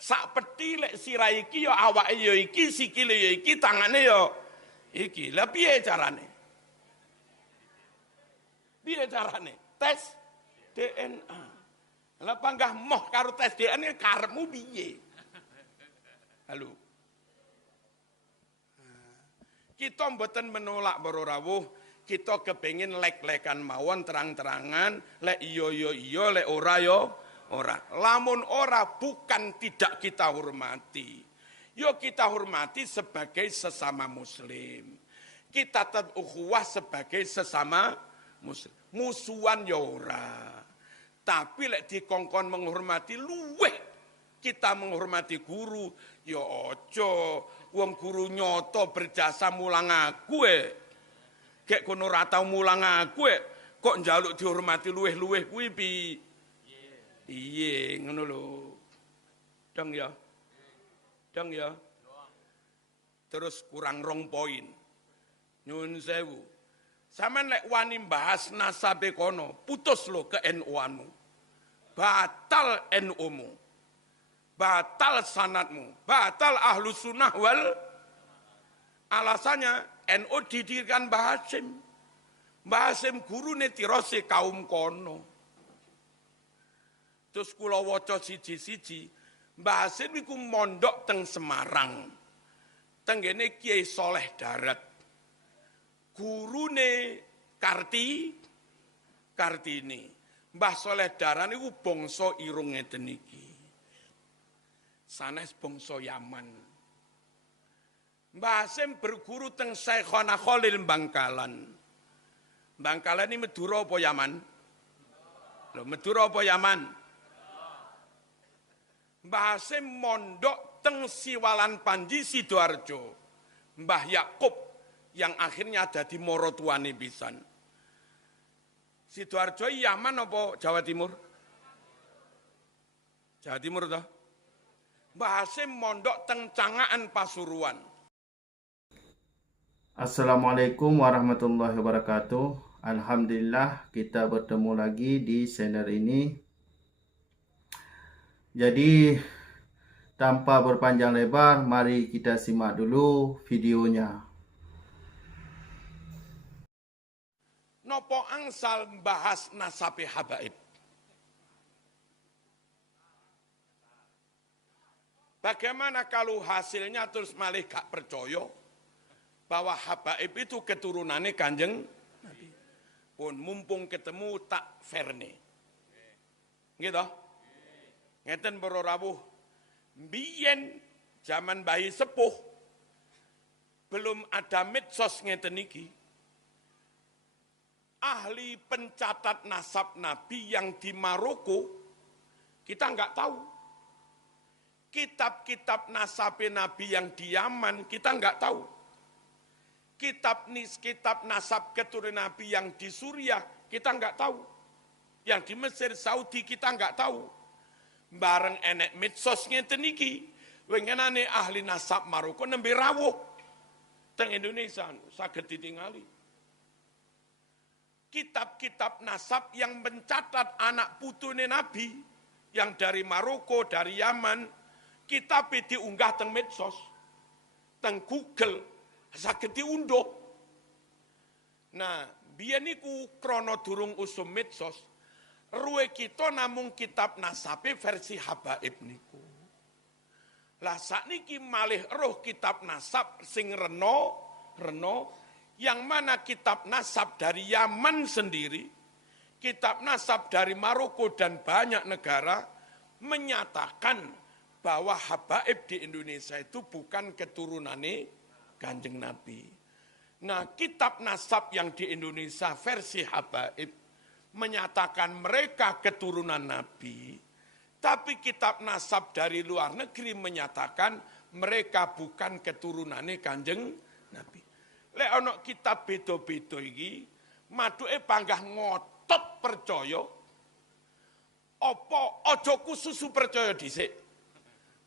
Sak peti lek sirah iki ya awake ya iki, sikile ya iki, tangane ya iki. Lah piye carane? Piye carane? Tes DNA. Lah panggah moh karo tes DNA karepmu piye? Halo. Kita mboten menolak para rawuh, kita kepengin lek-lekan mawon terang-terangan, lek iya lek ora ya ora. Lamun ora bukan tidak kita hormati. Yo kita hormati sebagai sesama muslim. Kita tetap ukhuwah sebagai sesama muslim. Musuhan ya ora. Tapi lek dikongkon menghormati luweh kita menghormati guru, ya ojo wong guru nyoto berjasa mulang aku Kek kono ora tau mulang aku kok njaluk dihormati luweh-luweh kuwi pi. Iye ngono lho. Dong ya. Dong ya. Terus kurang 2 poin. Nyun sewu. Sampeyan lek wani bahas nasabe kono, putus lho ke NU-anmu. Batal NU-mu. Batal sanadmu. Batal ahlu sunnah wal. Alasannya NU didirikan Mbah Hasyim. Mbah Hasyim gurune tirose kaum kono. Terus kula waca siji-siji, Mbah Hasyim iku mondok teng Semarang. Tenggene Kiai Soleh Darat. Gurune Kartini. Mbah Soleh Darat niku bangsa irung ngeten iki. Sanes bangsa Yaman. Mbah Hasyim berguru teng Syekhona Khalil Bangkalan. Bangkalan ini Madura apa Yaman? Loh, Madura apa Yaman? Mbah Hasyim mondok teng Siwalan Panji Sidoarjo. Mbah Yakub yang akhirnya ada di Morotuane pisan. Sidoarjo Yaman apa Jawa Timur? Jawa Timur toh? Mbah Hasyim mondok teng Cangaan Pasuruan. Assalamualaikum warahmatullahi wabarakatuh. Alhamdulillah kita bertemu lagi di channel ini. Jadi tanpa berpanjang lebar, mari kita simak dulu videonya. Nopo angsal bahas nasabe habaib. Bagaimana kalau hasilnya terus malih gak percaya bahwa habaib itu keturunannya Kanjeng Nabi. Pun mumpung ketemu tak verne. Gitu. Ngeten para rawuh. Biyen zaman bayi sepuh belum ada medsos ngeten iki. Ahli pencatat nasab Nabi yang di Maroko kita nggak tahu. Kitab-kitab nasab Nabi yang di Yaman kita nggak tahu. Kitab nasab keturunan Nabi yang di Suriah kita nggak tahu. Yang di Mesir, Saudi kita nggak tahu. Bareng enek medsos ngeten iki, wengenane ahli nasab Maroko nembe rawuh teng Indonesia saged ditingali. Kitab-kitab nasab yang mencatat anak putune Nabi yang dari Maroko, dari Yaman, kitab diunggah teng medsos, teng Google, saged diunduh. Nah, biyen niku krana durung usum medsos, ruwe kita namung kitab nasabe versi habaib niku. Lah sakniki malih roh kitab nasab sing reno yang mana kitab nasab dari Yaman sendiri, kitab nasab dari Maroko dan banyak negara menyatakan bahwa habaib di Indonesia itu bukan keturunannya Kanjeng Nabi. Nah, kitab nasab yang di Indonesia versi habaib menyatakan mereka keturunan Nabi, tapi kitab nasab dari luar negeri menyatakan mereka bukan keturunannya Kanjeng Nabi. Lek ana kitab beda-beda iki, maduke panggah ngotot percaya, apa aja kususu percaya dhisik.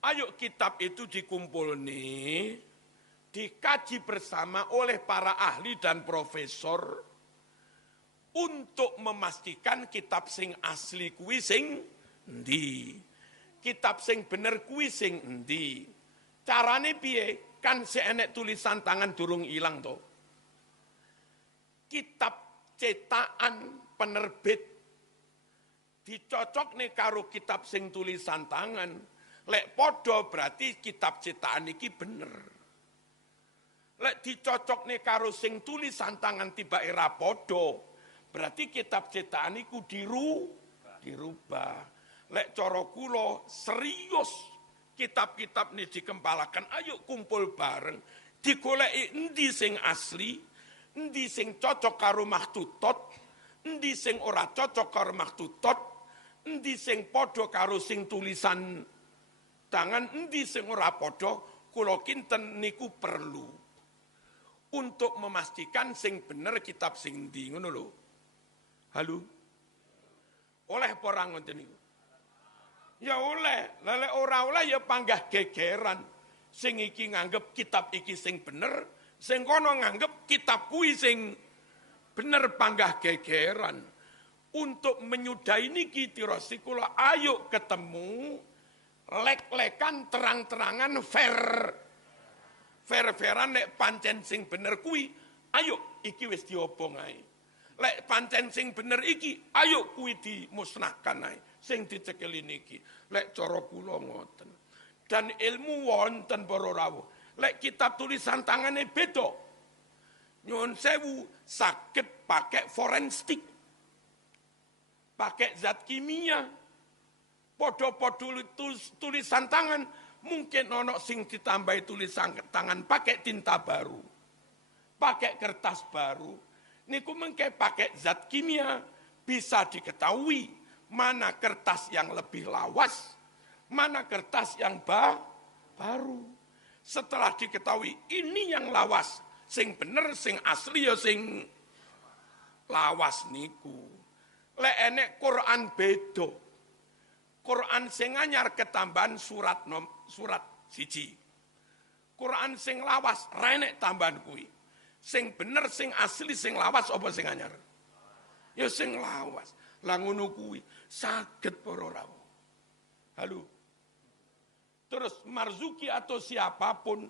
Ayo kitab itu dikumpul nih, dikaji bersama oleh para ahli dan profesor untuk memastikan kitab sing asli kuwi sing ndi. kitab sing bener kuwi sing endi? Carane piye? Kan seenek tulisan tangan durung ilang to. Kitab cetakan penerbit dicocok nih karo kitab sing tulisan tangan. Lek podo berarti kitab cetakan iki bener. Lek dicocok nih karo sing tulisan tangan tiba era podo, berarti kitab cetakan iku dirubah. Lek cara kula serius kitab-kitab ini dikempalakan, ayo kumpul bareng, digoleki endi sing asli, endi sing cocok karo maktutot, endi sing ora cocok karo maktutot, endi sing podo karo sing tulisan tangan, endi sing ora podo. Kula kinten niku perlu untuk memastikan sing bener kitab sing endi, ngono lho. Halo? Oleh apa ngoten niku? Ya oleh, lele ora oleh ya panggah gegeran. Sing iki nganggep kitab iki sing bener, sing kono nganggep kitab kuwi sing bener, panggah gegeran. Untuk menyudahi niki tirosi kula ayo ketemu, lek-lekan terang-terangan fair-fairan nek pancen sing bener kuwi, ayo iki wis diobong ae. Lek pancen sing bener iki, ayo kuwi dimusnahkan ae. Sing dicekeli niki, lek cara kula ngoten. Dan ilmu wonten para rawuh. Lek kitab tulisan tangane beda. Nyuwun sewu saged pakai forensik. Pakai zat kimia. Podo-podo tulisan tangan, mungkin ono sing ditambahi tulisan tangan pakai tinta baru. Pakai kertas baru. Niku mengke pakai zat kimia, bisa diketahui mana kertas yang lebih lawas, mana kertas yang baru. Setelah diketahui ini yang lawas, sing bener, sing asli ya sing lawas niku. Lek enek Quran bedo. Quran sing anyar ketambahan surat siji. Quran sing lawas renek tambahan kuwi. Sing bener, sing asli, sing lawas apa sing anyar? Ya sing lawas. Lah ngono kuwi saged para rawuh. Halo. Terus Marzuki atau siapapun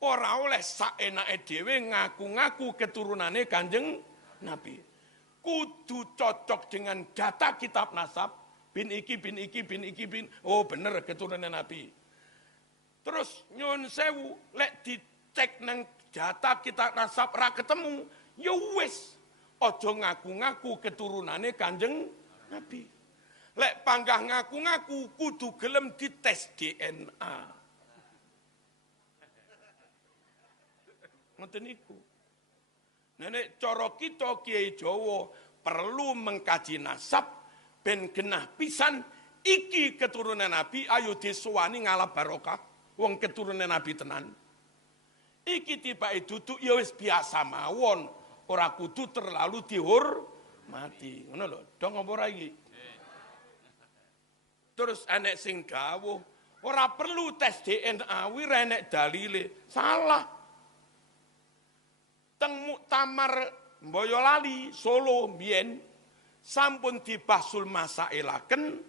ora oleh saenake dhewe ngaku-ngaku keturunane Kanjeng Nabi. Kudu cocok dengan data kitab nasab, bin iki, bin iki, bin iki, bin. Oh bener keturunan Nabi. Terus nyun sewu, lek dicek nang data kitab nasab ra ketemu, ya wis. Ojo ngaku-ngaku keturunane Kanjeng Nabi. Lek panggah ngaku-ngaku kudu gelem dites DNA. Ngoten niku. Nenek cara kita Kiai Jawa perlu mengkaji nasab ben genah pisan iki keturunan Nabi, ayo disuwani ngalap barokah wong keturunan Nabi tenan. Iki tibake duduk ya wis biasa mawon. Ora kudu terlalu dihormati. Ngono lho, dong apa ora iki? Terus enek sing dawuh, ora perlu tes DNA, wi enek dalile. Salah. Teng Muktamar Boyolali Solo mbiyen sampun dibahsul masailaken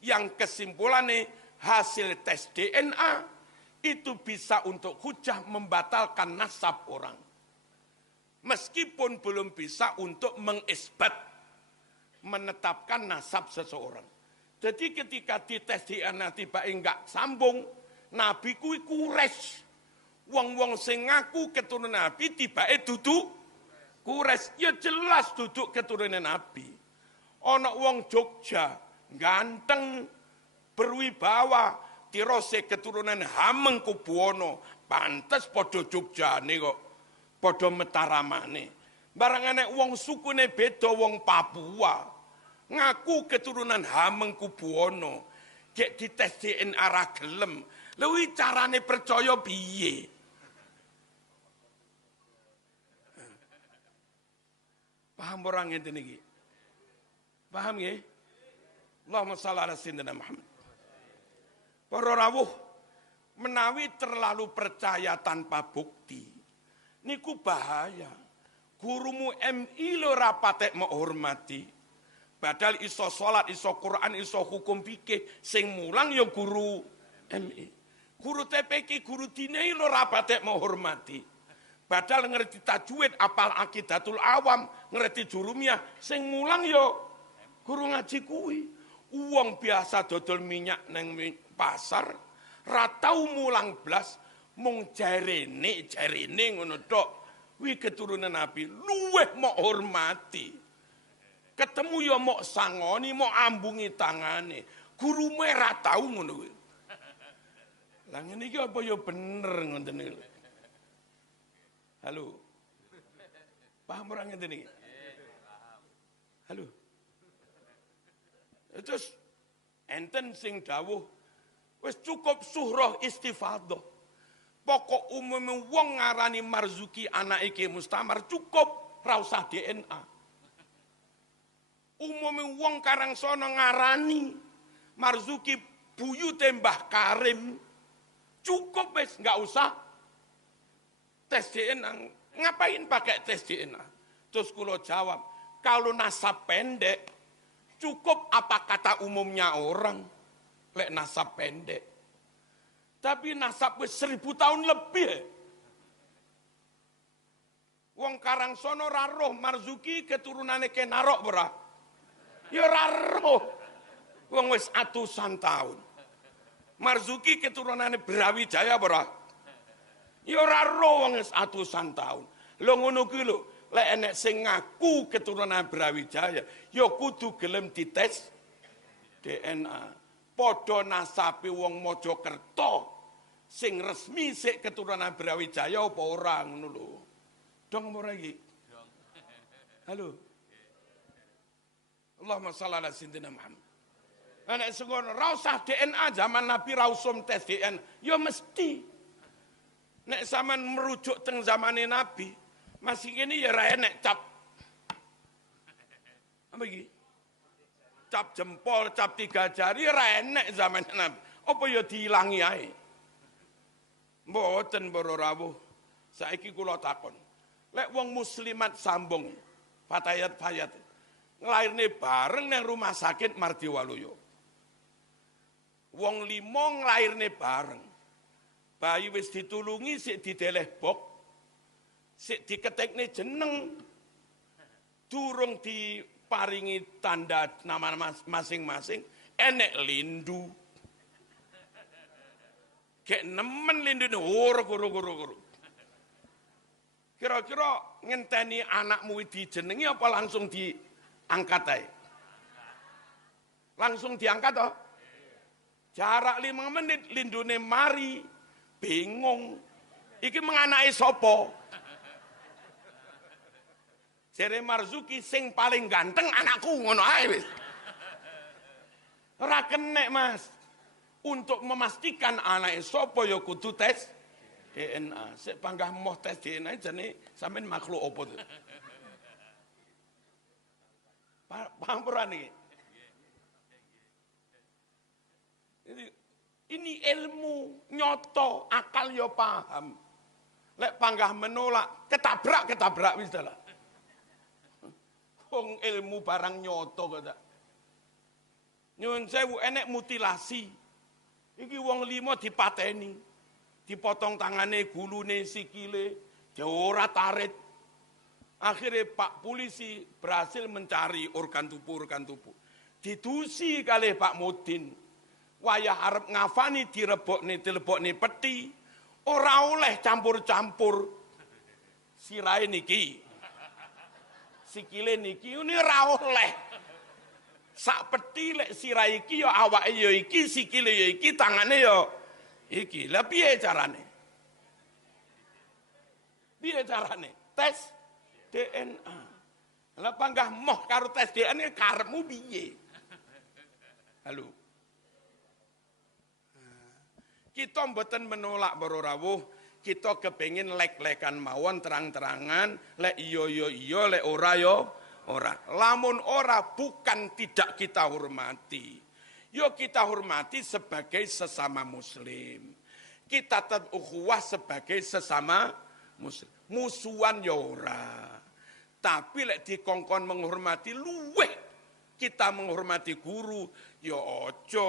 yang kesimpulannya hasil tes DNA itu bisa untuk hujah membatalkan nasab orang. Meskipun belum bisa untuk mengisbat, menetapkan nasab seseorang. Jadi ketika dites DNA tiba enggak sambung, Nabi kuwi kures. Wong-wong sing ngaku keturunan Nabi tiba duduk kures. Ya jelas duduk keturunan Nabi. Ana wong Jogja, ganteng, berwibawa, tirose keturunan Hamengkubuwono, pantes padha Jogjane kok. Padha Mataramane. Barang enek wong sukune beda, wong Papua. Ngaku keturunan Hamengkubuwono. Gek dites DNA ra gelem. Lha kuwi carane percaya piye? Paham orang ngene iki? Paham nggih? Allahumma shalli ala sayyidina Muhammad. Para rawuh, menawi terlalu percaya tanpa bukti, niku bahaya. Gurumu MI lo rapatek menghormati. Badal iso salat, iso Quran, iso hukum fikih, sing mulang ya guru MI. Guru TPQ, guru dinai lo rapatek menghormati. Badal ngerti tajwid, apal akidatul awam, ngerti jurumiyah, sing mulang ya guru ngaji kuwi. Uang biasa dodol minyak neng pasar, ratau mulang blas, mung jarene ngono tok. Wi keturunan Nabi, luweh mau hormati. Ketemu ya mau sangoni, mau ambungi tangane. Guru merah tahu ngono kuwi. Lah ngene iki apa ya bener ngoten iki. Halo. Paham orang ngene iki? Halo. Terus enten sing dawuh wis cukup suhroh istifadhah. Pokok umum wong ngarani Marzuki anak iki Mustamar cukup ra usah DNA. Umum wong Karangsono ngarani Marzuki buyute Mbah Karim cukup wis nggak usah tes DNA. Ngapain pakai tes DNA? Terus kula jawab, kalau nasab pendek cukup apa kata umumnya orang lek nasab pendek. Tapi nasab wis 1000 tahun lebih. Wong Karangsono ra roh Marzuki keturunane Kenarok ora? Ya ra roh. Wong wis atusan tahun. Marzuki keturunane Brawijaya ora? Ya ora roh wong wis atusan tahun. Lho ngono kuwi lho, lek enek sing ngaku keturunan Brawijaya, ya kudu gelem dites DNA. Padha nasabe wong Mojokerto sing resmi sik keturunan Brawijaya apa ora ngono lho. Dong ora iki? Halo. Allahumma shalli ala sayyidina Muhammad. Nek sengono ra usah DNA zaman Nabi ra usum tes DNA, ya mesti. Nek sampean merujuk teng zamane Nabi, masih kene ya ra enek cap. Apa iki? Cap jempol, cap 3 jari ra enek zaman Nabi. Apa ya diilangi ae? Mboten para rawuh. Saiki kula takon. Lek wong muslimat sambung fatayat-fayat nglairne bareng nang rumah sakit Mardiwaluyo. Wong 5 nglairne bareng. Bayi wis ditulungi sik dideleh bok. Sik diketekne jeneng. Durung diparingi tanda nama masing-masing, enek lindu. Kayak nemen lindu ini, guru. Kira-kira ngenteni anakmu dijenengi apa langsung diangkat aja? Langsung diangkat toh? Jarak 5 menit lindune mari, bingung. Iki menganai sopo? Jere Marzuki sing paling ganteng anakku ngono ae wis. Ora kenek Mas. Untuk memastikan anake sapa ya kudu tes DNA. Sik panggah moh tes DNA jane sampean makhluk apa to? Paham ora niki? Ini ilmu nyoto, akal ya paham. Lek panggah menolak, ketabrak wis dalah. Wong ilmu barang nyoto kok tak. Nyuwun sewu enek mutilasi. Iki wong 5 dipateni. Dipotong tangane, gulune, sikile, ora tarit. Akhirnya Pak Polisi berhasil mencari organ tubuh. Didusi kali Pak Mudin. Wayah arep ngafani dilebokne peti. Ora oleh campur-campur. Sirahe niki. Sikile niki ini ora oleh. Sak peti lek sirah iki ya awake ya iki, sikile ya iki, tangane ya iki. Lah piye carane? Tes DNA. Lah panggah moh karo tes DNA karepmu piye? Halo. Kita mboten menolak para rawuh, kita kepengin lek-lekan mawon terang-terangan, lek iya, lek ora ya ora. Lamun ora bukan tidak kita hormati. Yo kita hormati sebagai sesama muslim. Kita tetap ukhuwah sebagai sesama muslim. Musuhan ya ora. Tapi lek dikongkon menghormati luweh kita menghormati guru, ya ojo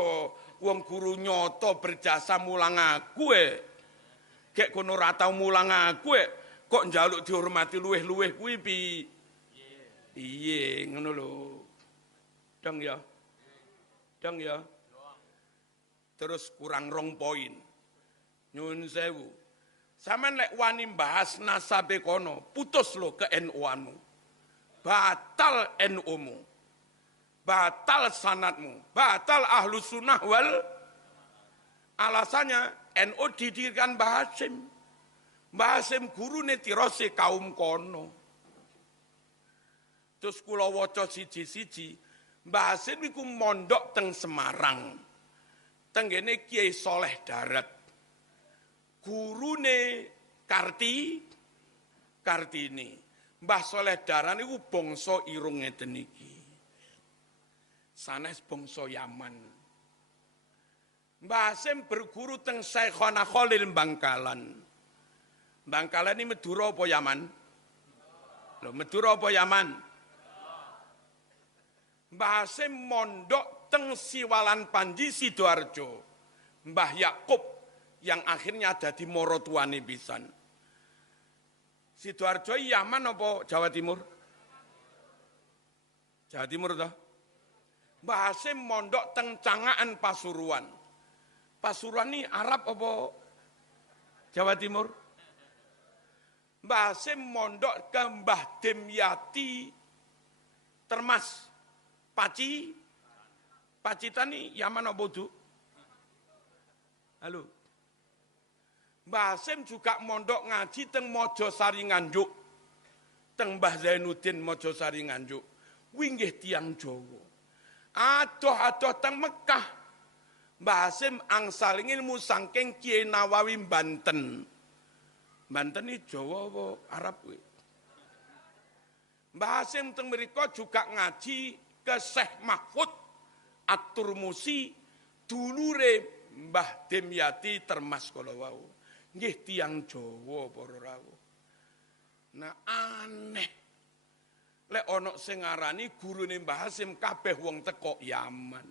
wong guru nyoto berjasa mulang aku Kek kono ra tau mulang aku kok njaluk dihormati luweh-luweh kuwi piye ngono lho. Dong ya. Dong ya. Terus kurang 2 poin. Nyun sewu. Sampeyan lek wani bahas nasabe kono, putus lho ke NU-anmu. Batal NU-mu. Batal sanadmu. Batal Ahlus Sunnah wal alasannya NU didirikan Mbah Hasyim. Mbah Hasyim gurune tirose kaum kono. Terus kula waca siji-siji, Mbah Hasyim iku mondok teng Semarang. Tenggene Kiai Soleh Darat. Gurune Kartini. Mbah Soleh Darat niku bangsa irung ngeten iki. Sanes bangsa Yaman. Mbah Hasyim berguru teng Syekhona Khalil Bangkalan. Bangkalan ini Madura apa Yaman? Loh, Madura apa Yaman? Mbah Hasyim mondok teng Siwalan Panji Sidoarjo. Mbah Yakub yang akhirnya ada di Morotuane pisan. Sidoarjo Yaman apa Jawa Timur? Jawa Timur toh? Mbah Hasyim mondok teng Cangaan Pasuruan. Pasuruan ini Arab apa Jawa Timur? Mbah Hasyim mondok ke Mbah Demyati Termas Pacitan ini Yaman apa Du? Halo. Mbah Hasyim juga mondok ngaji teng Mojosari Nganjuk. Teng Mbah Zainuddin Mojosari Nganjuk. Winggih tiang Jawa. Adoh-adoh teng Mekah. Mbah Hasyim angsal ilmu saking Kiai Nawawi Banten. Banten ini Jawa apa Arab kuwi? Mbah Hasyim teng mriko juga ngaji ke Syekh Mahfud At-Turmusi dulure Mbah Demyati Termas kala wau. Nggih tiyang Jawa para rawuh. Nah aneh. Lek ana sing ngarani gurune Mbah Hasyim kabeh wong teko Yaman.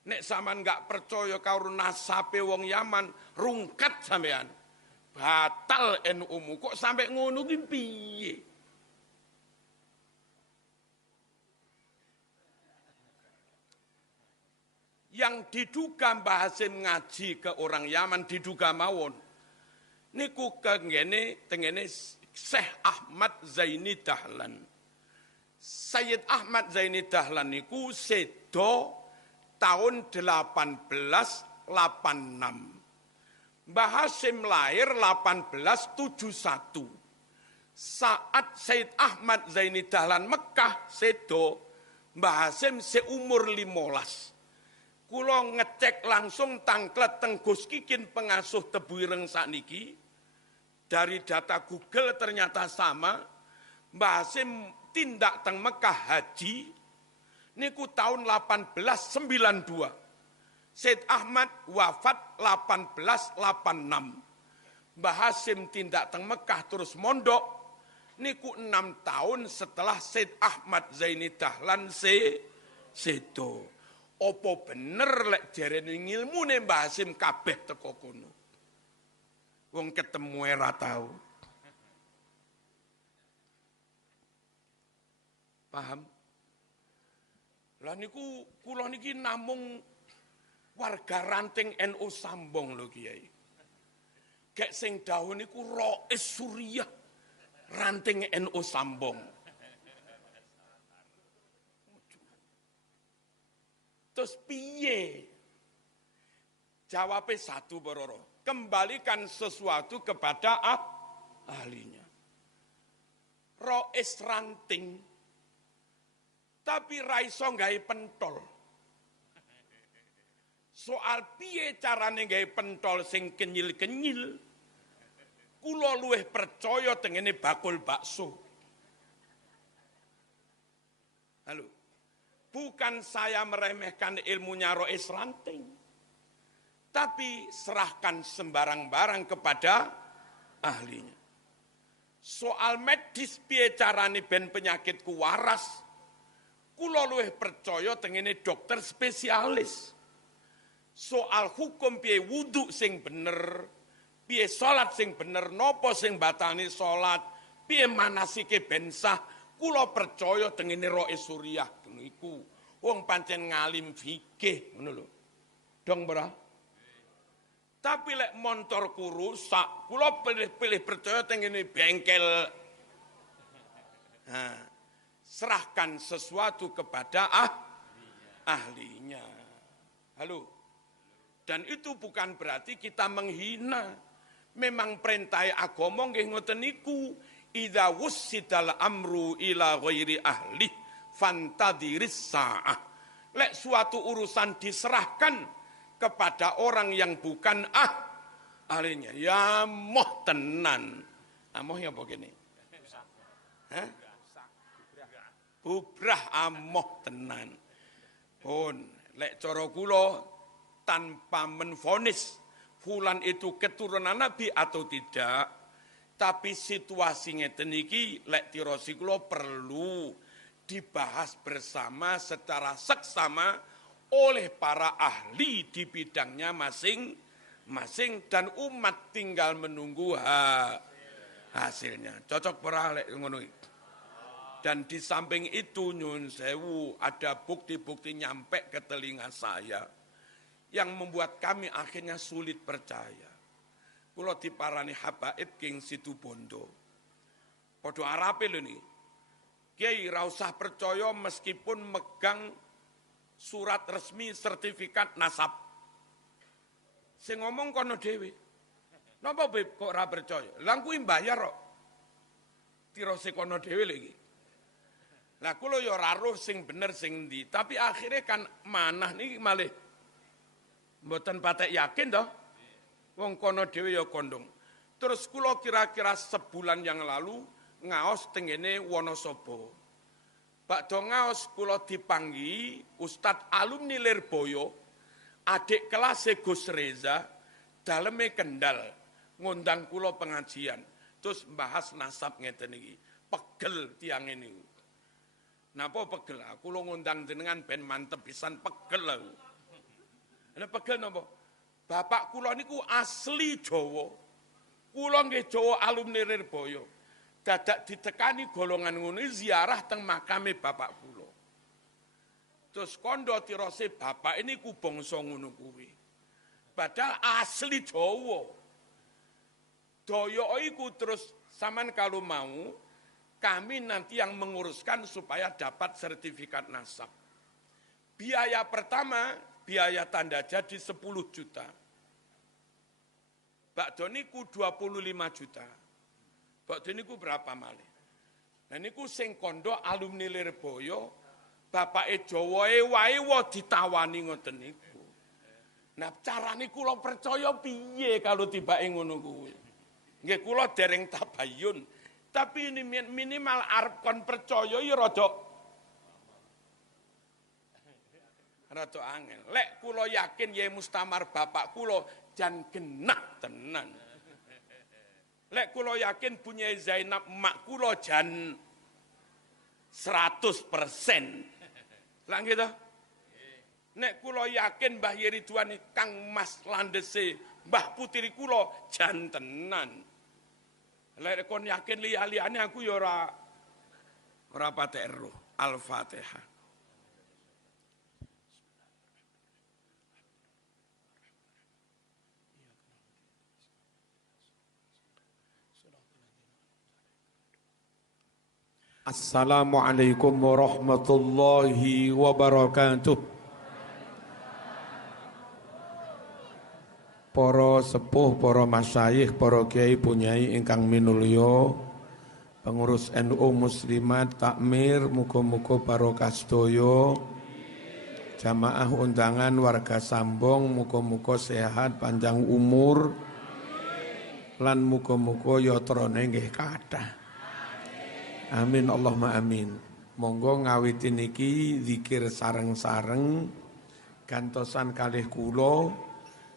Nek sampean enggak percaya karo nasabe wong Yaman, rungkat sampean. Batal NU-mu kok sampai ngono ki piye? Yang diduga Mbah Hasyim ngaji ke orang Yaman diduga mawon. Niku kengene tengene Syekh Ahmad Zaini Dahlan. Sayyid Ahmad Zaini Dahlan niku sedo tahun 1886. Mbah Hasyim lahir 1871. Saat Sayyid Ahmad Zaini Dahlan Mekah sedo, Mbah Hasyim seumur 15. Kula ngecek langsung tangklet teng Gus Kikin pengasuh Tebu Ireng sakniki. Dari data Google ternyata sama. Mbah Hasyim tindak teng Mekah haji niku tahun 1892. Said Ahmad wafat 1886. Mbah Hasyim tindak teng Mekah terus mondok niku 6 tahun setelah Said Ahmad Zaini Dahlan sedo. Apa bener lek jarene ngilmune Mbah Hasyim kabeh teko kono. Wong ketemu ora tau. Paham? Lah niku kula niki namung warga ranting NU Sambong lho Kiai. Gek sing dawuh niku Rais Suriah ranting NU Sambong. Terus piye? Jawabnya satu Bororo. Kembalikan sesuatu kepada ahlinya. Rais ranting tapi raiso gawe pentol. Soal piye carane gawe pentol sing kenyil-kenyil, kula luwih percaya tengene bakul bakso. Halo. Bukan saya meremehkan ilmunya Rais ranting. Tapi serahkan sembarang-barang kepada ahlinya. Soal medis piye carane ben penyakitku waras, kula luwih percaya tengene dokter spesialis. Soal hukum piye wudu sing bener, piye salat sing bener, napa sing batani salat, piye manasike ben sah, kula percaya tengene Roe Suriah niku. Wong pancen ngalim fikih ngono lho. Dong ora? Tapi lek montorku rusak, kula pilih percaya tengene bengkel. Nah, serahkan sesuatu kepada ahlinya. Halo. Dan itu bukan berarti kita menghina. Memang perintah agama nggih ngoten niku. Idza wussidal amru ila ghairi ahli fantadiris sa'ah. Lek suatu urusan diserahkan kepada orang yang bukan ahlinya, ya moh tenan. Amoh ya apa kene? Hah? Bubrah amoh tenan. Pun lek cara kula tanpa menvonis fulan itu keturunan Nabi atau tidak, tapi situasi ngeten iki lek tirosi kula perlu dibahas bersama secara seksama oleh para ahli di bidangnya masing-masing dan umat tinggal menunggu hasilnya. Cocok ora lek ngono iki. Dan di samping itu nyun sewu ada bukti-bukti nyampe ke telinga saya yang membuat kami akhirnya sulit percaya. Kula diparani habaib king situ bondo. Padha arape lho niki. Kiai ra usah percaya meskipun megang surat resmi sertifikat nasab. Sing ngomong kono dhewe. Napa Beb kok ora percaya? Lah kuwi mbayar kok. Tirose kono dhewe lho iki. Lah kula ya ora roh sing bener sing ndi, tapi akhirnya kan manah niki malih mboten patek yakin toh. Wong kono dhewe ya kondong. Terus kula kira-kira sebulan yang lalu ngaos tengene Wonosobo. Bakdo ngaos kula dipanggi Ustadz alumni Lirboyo, adik kelas Gus Reza, daleme Kendal, ngundang kula pengajian. Terus bahas nasab ngeten iki. Pegel tiang ini. Napa pegel? Kula ngundang jenengan ben mantep pisan pegel aku. Ana pegel napa? Bapak kula niku asli Jawa. Kula nggih Jawa alumni Lirboyo. Dadak ditekani golongan ngono ziarah teng makame bapak kula. Terus kondo tirose bapak ini ku bangsa ngono kuwi. Padahal asli Jawa. Daya iku terus sampean kalau mau kami nanti yang menguruskan supaya dapat sertifikat nasab. Biaya pertama, biaya tanda jadi 10 juta. Bakdo niku 25 juta. Bakdo niku berapa malih? Nah niku sing kondo alumni Lirboyo, bapake Jawae wae ditawani ngoten niku. Nah carane kula percaya piye kalau tibake ngono kuwi. Nggih kula dereng tabayun, tapi ini minimal arep kon percaya ya rada angel. Lek kula yakin Yai Mustamar bapak kula jan genah tenan. Lek kula yakin punya Zainab emak kula jan 100%. Lah gitu. Nek kula yakin Mbah Yeridwan Kang Mas landese Mbah putri kula jan tenan. Lek kon yakin liya-liyane aku ya ora patek eruh. Al-Fatihah. Assalamualaikum warahmatullahi wabarakatuh. Para sepuh, para masyayikh, para kiai punyai ingkang minulya, pengurus NU Muslimat takmir, muga-muga barokah sedaya. Jamaah undangan warga Sambong, muga-muga sehat panjang umur. Lan muga-muga yatrane nggih kathah. Amin Allahumma amin. Monggo ngawiti niki zikir sareng-sareng gantosan kalih kula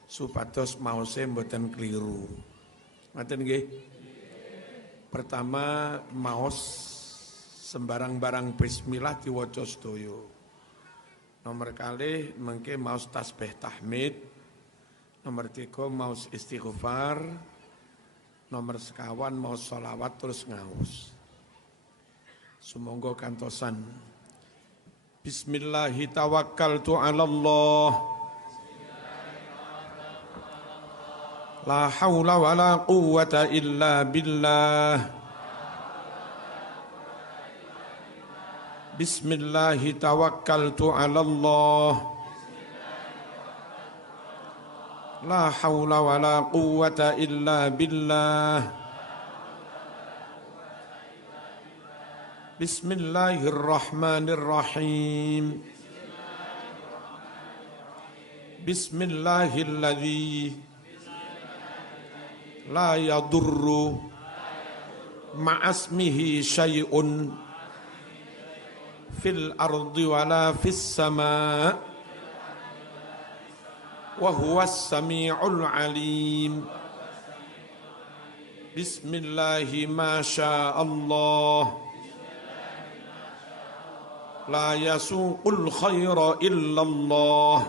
supados maose mboten kliru. Ngoten nggih. Pertama maos sembarang barang bismillah diwaca sedaya. Nomor kalih mengke maos tasbih tahmid. Nomor 3 maos istighfar. Nomor sekawan maos sholawat terus ngaos. Sumangga kantosan. Bismillahi tawakkaltu 'alallah. La haula wala quwwata illa billah. Bismillahi tawakkaltu 'alallah. La haula wala quwwata illa billah. Bismillahirrahmanirrahim. Bismillahilladzi la yadurru ma'asmihi syai'un fil ardi wala fis sama' wa huwas sami'ul alim. Bismillahi ma syaa Allah. La yasuqul khaira illallah.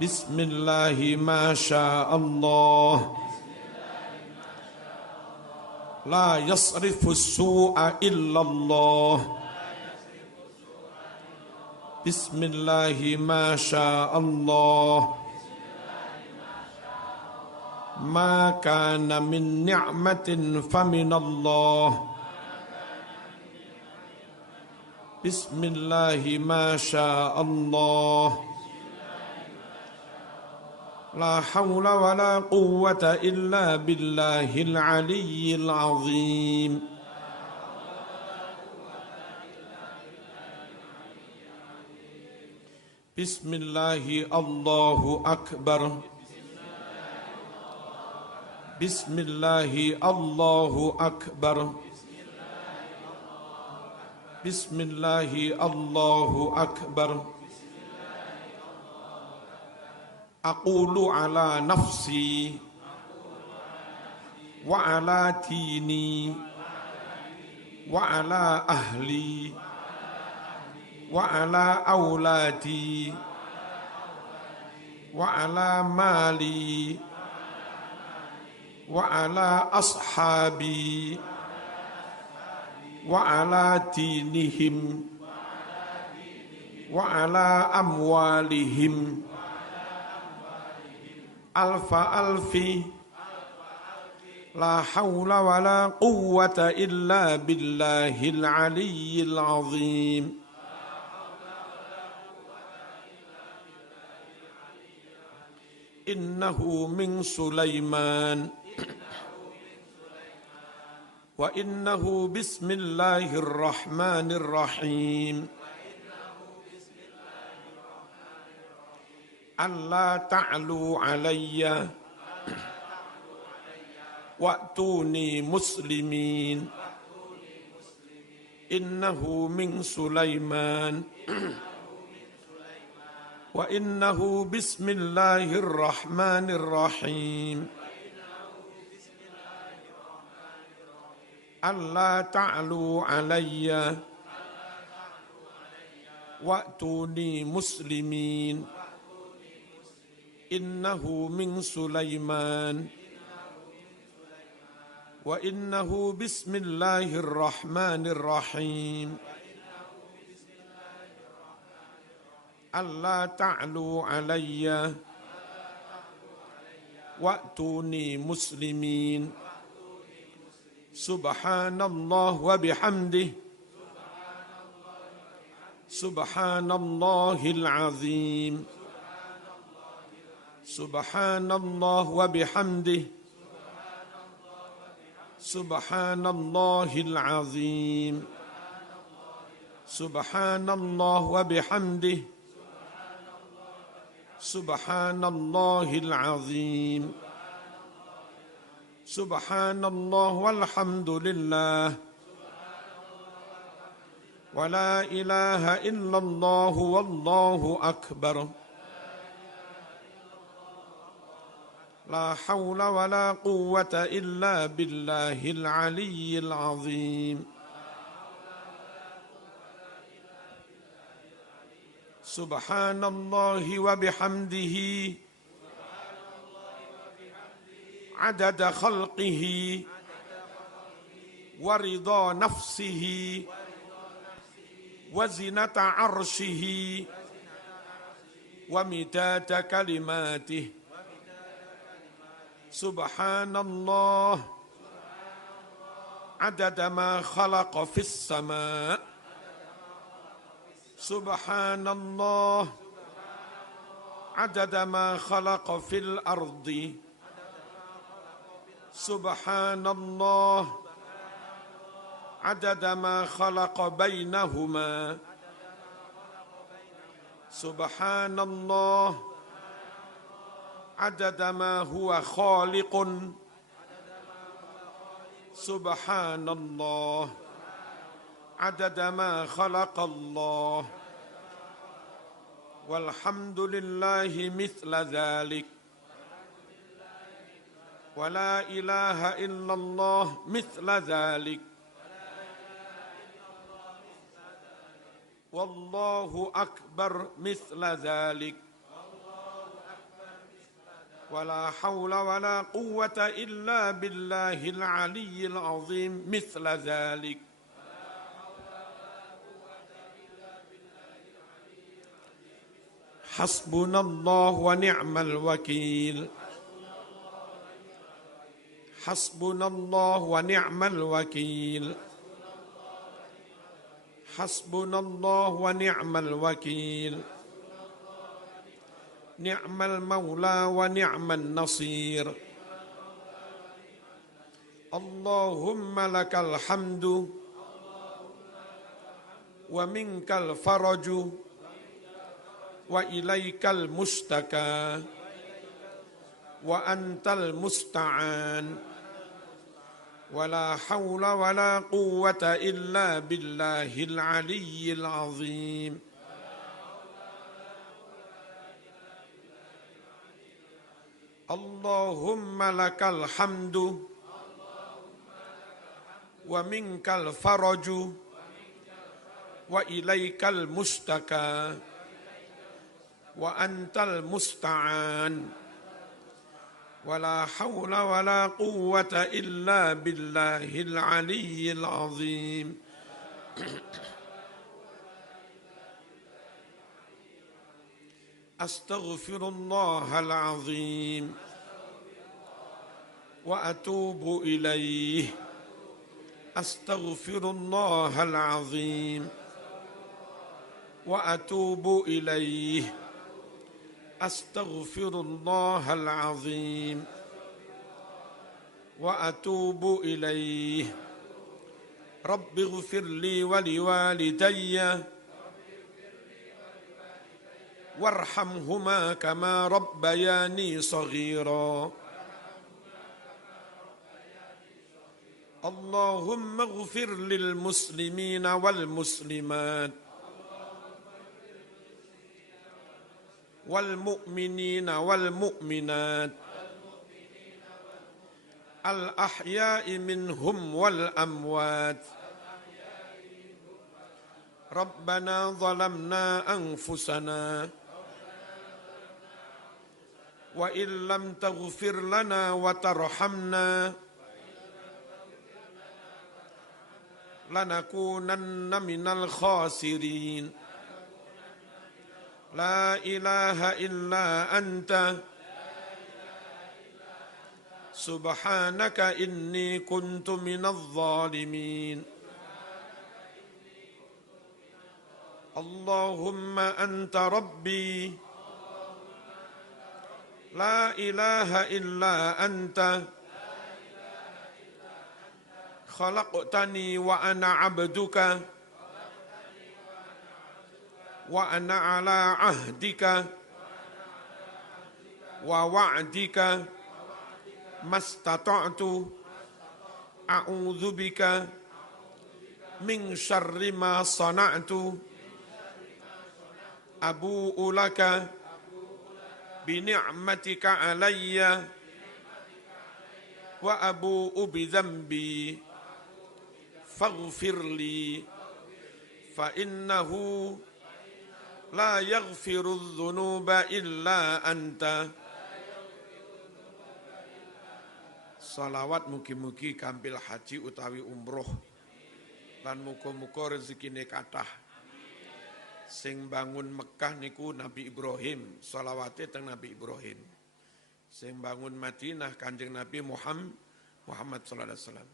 Bismillahi ma syaa Allah. La yasrifus su'a illallah. Bismillahi ma syaa Allah. Ma kana min ni'matin faminallah. Bismillahi ma syaa Allah. La hawla wa la quwwata illa billahil aliyyil azim. Bismillahi Allahu akbar. Bismillahi Allahu akbar. Bismillahi Allahu akbar. Aqulu ala nafsi wa ala dini wa ala ahli wa ala auladi wa ala mali wa ala ashabi wa ala dinihim wa ala amwalihim alfa alfi la hawla wa la quwwata illa billahil aliyyil azim. Innahu min Sulaiman wa innahu bismillahirrahmanirrahim. Alla ta'lu alayya wa'tuni muslimin. Innahu min Sulaiman wa innahu bismillahirrahmanirrahim. Alla ta'lu alayya wa'tuni muslimin. Innahu min Sulaiman wa innahu bismillahirrahmanirrahim. Alla ta'lu alayya wa'tuni muslimin. Subhanallah wa bihamdih. Subhanallahil azim. Subhanallah wa bihamdih. Subhanallahil azim. Subhanallah wa bihamdih. Subhanallahil azim. Subhanallah walhamdulillah. Wa la ilaha illallah wallahu akbar. لا حول ولا قوة إلا بالله العلي العظيم. سبحان الله وبحمده عدد خلقه ورضا نفسه وزنة عرشه ومداد كلماته. سبحان الله عدد ما خلق في السماء. سبحان الله عدد ما خلق في الأرض. سبحان الله عدد ما خلق بينهما. سبحان الله عدد ما هو خالق. سبحان الله عدد ما خلق الله. والحمد لله مثل ذلك. ولا إله إلا الله مثل ذلك. والله أكبر مثل ذلك. ولا حول ولا قوة إلا بالله العلي العظيم مثل ذلك. حسبنا الله ونعم الوكيل. حسبنا الله ونعم الوكيل. حسبنا الله ونعم الوكيل. نعم المولى ونعم النصير. اللهم لك الحمد ومنك الفرج وإليك المشتكى وأنت المستعان. ولا حول ولا قوة إلا بالله العلي العظيم. اللهم لك الحمد ومنك الفرج وإليك المشتكى وأنت المستعان. ولا حول ولا قوة إلا بالله العلي العظيم. أستغفر الله العظيم وأتوب إليه. أستغفر الله العظيم وأتوب إليه. أستغفر الله العظيم وأتوب إليه. رب اغفر لي ولوالدي وارحمهما كما ربياني صغيرا. اللهم اغفر للمسلمين والمسلمات والمؤمنين والمؤمنات الأحياء منهم والأموات. ربنا ظلمنا أنفسنا وإن لم تغفر لنا وترحمنا لنكونن من الخاسرين. لا إله إلا أنت سبحانك إني كنت من الظالمين. اللهم أنت ربي لا إله إلا أنت خلقتني وأنا عبدك وأنا على عهدك ووعدك ما استطعت أعوذ بك من شر ما صنعت. أبوء لك بنعمتك علي wa abu'u bi dzambi faghfir li fa innahu la yaghfiru dzunuba illa anta. Salawat mugi-mugi kampil haji utawi umroh lan muga-muga rezekine kathah. Sing bangun Mekah niku Nabi Ibrahim, salawate teng Nabi Ibrahim. Sing bangun Madinah Kanjeng Nabi Muhammad sallallahu alaihi wasallam.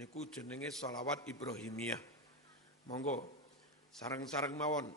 Niku jenenge salawat Ibrahimiyah. Monggo sareng-sareng mawon.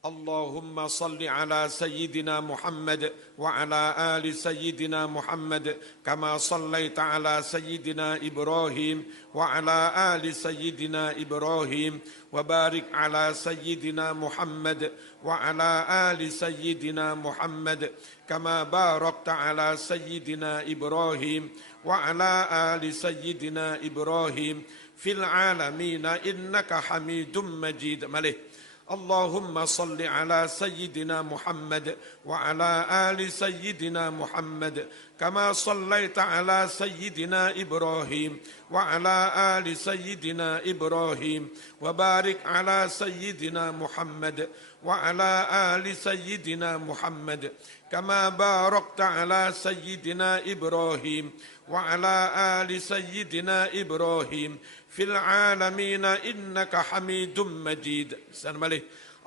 Allahumma salli ala Sayyidina Muhammad wa ala ali Sayyidina Muhammad kama sallaita ala Sayyidina Ibrahim wa ala ali Sayyidina Ibrahim wa barik ala Sayyidina Muhammad wa ala ali Sayyidina Muhammad kama barakta ala Sayyidina Ibrahim wa ala ali Sayyidina Ibrahim fil alamin innaka Hamidum Majid. Malih. اللهم صل على سيدنا محمد وعلى آل سيدنا محمد كما صليت على سيدنا إبراهيم وعلى آل سيدنا إبراهيم وبارك على سيدنا محمد وعلى آل سيدنا محمد كما باركت على سيدنا إبراهيم وعلى آل سيدنا إبراهيم في العالمين إنك حميد مجيد.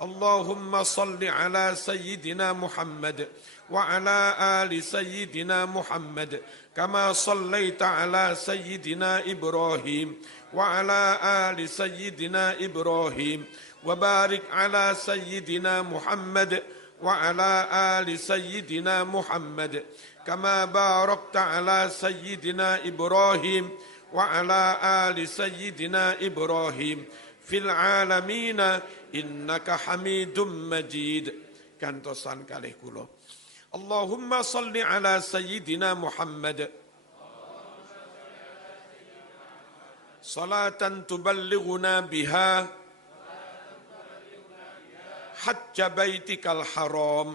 اللهم صل على سيدنا محمد وعلى آل سيدنا محمد كما صليت على سيدنا إبراهيم وعلى آل سيدنا إبراهيم وبارك على سيدنا محمد وعلى آل سيدنا محمد كما باركت على سيدنا إبراهيم وعلى آل سيدنا إبراهيم في العالمين إنك حميد مجيد. Kantosan kalih kula. Allahumma salli ala Sayyidina Muhammad salatan tuballighuna biha hajja baitikal haram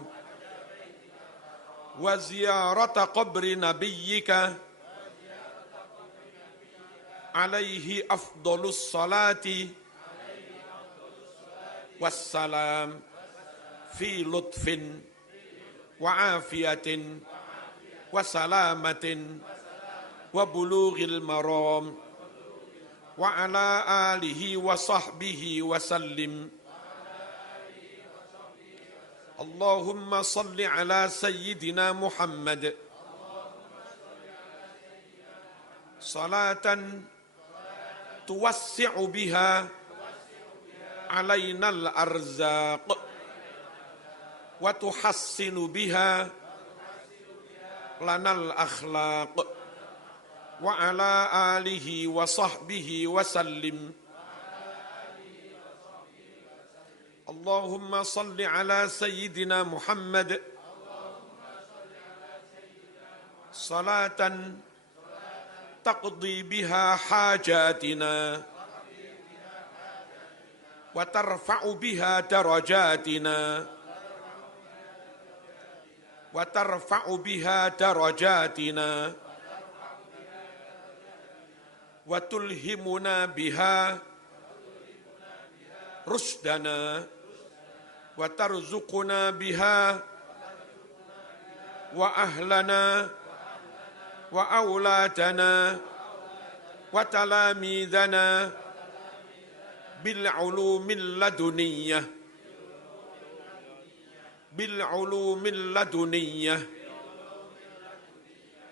wa ziyarata qabri nabiyyika alaihi afdolus salati wassalam fi lutfin wa afiyatin wa salamatin wa bulughil maram wa ala alihi wa sahbihi wa sallim. Allahumma salli ala Sayyidina Muhammad salatan tuwassi'u biha alaina al-arzaq wa tuhassinu biha lana al-akhlaq wa ala alihi wa sahbihi wa sallim. Allahumma salli ala Sayyidina Muhammad salatan taqdi biha hajatina wa tarfa'u biha darajatina wa tarfa'u biha darajatina wa tulhimuna biha rusdana wa tarzuquna biha wa ahlana wa auladana wa talamidana bil ulumil laduniyah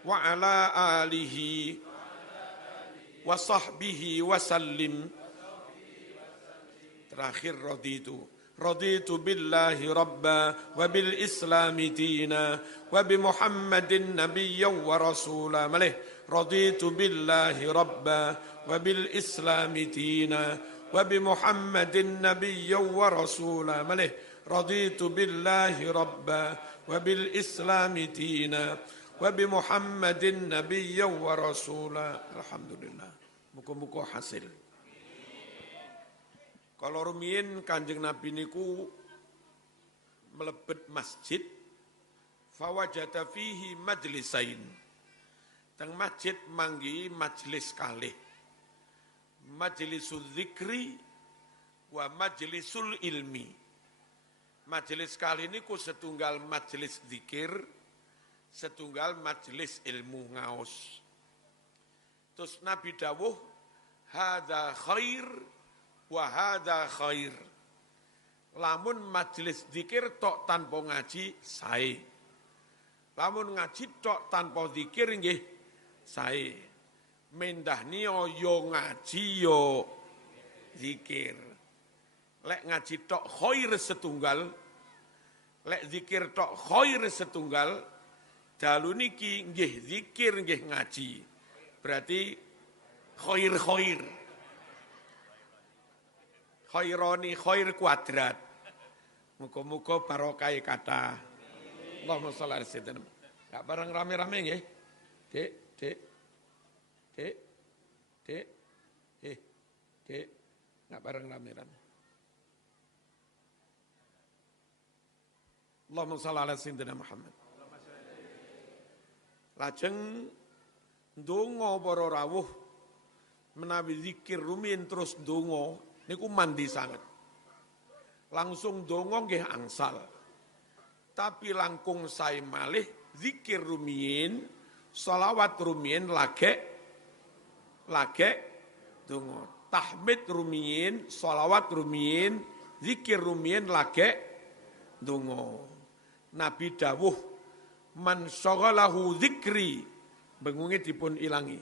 wa ala alihi wa sahbihi wa sallim. Terakhir raditu billahi rabba wa bil islami dina wa bi muhammadin nabiyyan wa rasula. Malih raditu billahi rabba wa bil islami dina wa bi muhammadin nabiyyan wa rasula. Malih raditu billahi rabba wa bil islami dina wa bi muhammadin nabiyyan wa rasula. Alhamdulillah. Muga-muga hasil. Kalau rumiyin Kanjeng Nabi niku mlebet masjid fawajata fihi majlisain. teng masjid manggi majelis kalih. Majlisul dzikri wa majlisul ilmi. Majelis kali ini ku setunggal majelis dzikir, setunggal majelis ilmu ngaos. Terus Nabi dawuh, hadza khair wa hadza khair. Lamun majelis dzikir tok tanpa ngaji sae. Lamun ngaji tok tanpa dzikir nggih sae. Mendah niyo yo ngaji yo zikir. Lek ngaji tok khair setunggal, lek zikir tok khair setunggal, dalu niki nggih zikir nggih ngaji. Berarti khair. Khaironi khair kuadrat. Muga-muga barokah kata. Allahumma shalli ala sayyidina. Enggak bareng rame-rame nggih. Dek. Enggak bareng rame-rame. Allahumma shalli ala sayyidina Muhammad. Lajeng ndonga para rawuh menawi zikir rumiyin terus ndonga niku mandi sanget. Langsung ndonga nggih angsal. Tapi langkung sae malih zikir rumiyin, shalawat rumiyin lagek donga. Tahmid rumiyin, shalawat rumiyin, zikir rumiyin lagek donga. Nabi dawuh man syaghalahu dzikri bengunge dipun ilangi.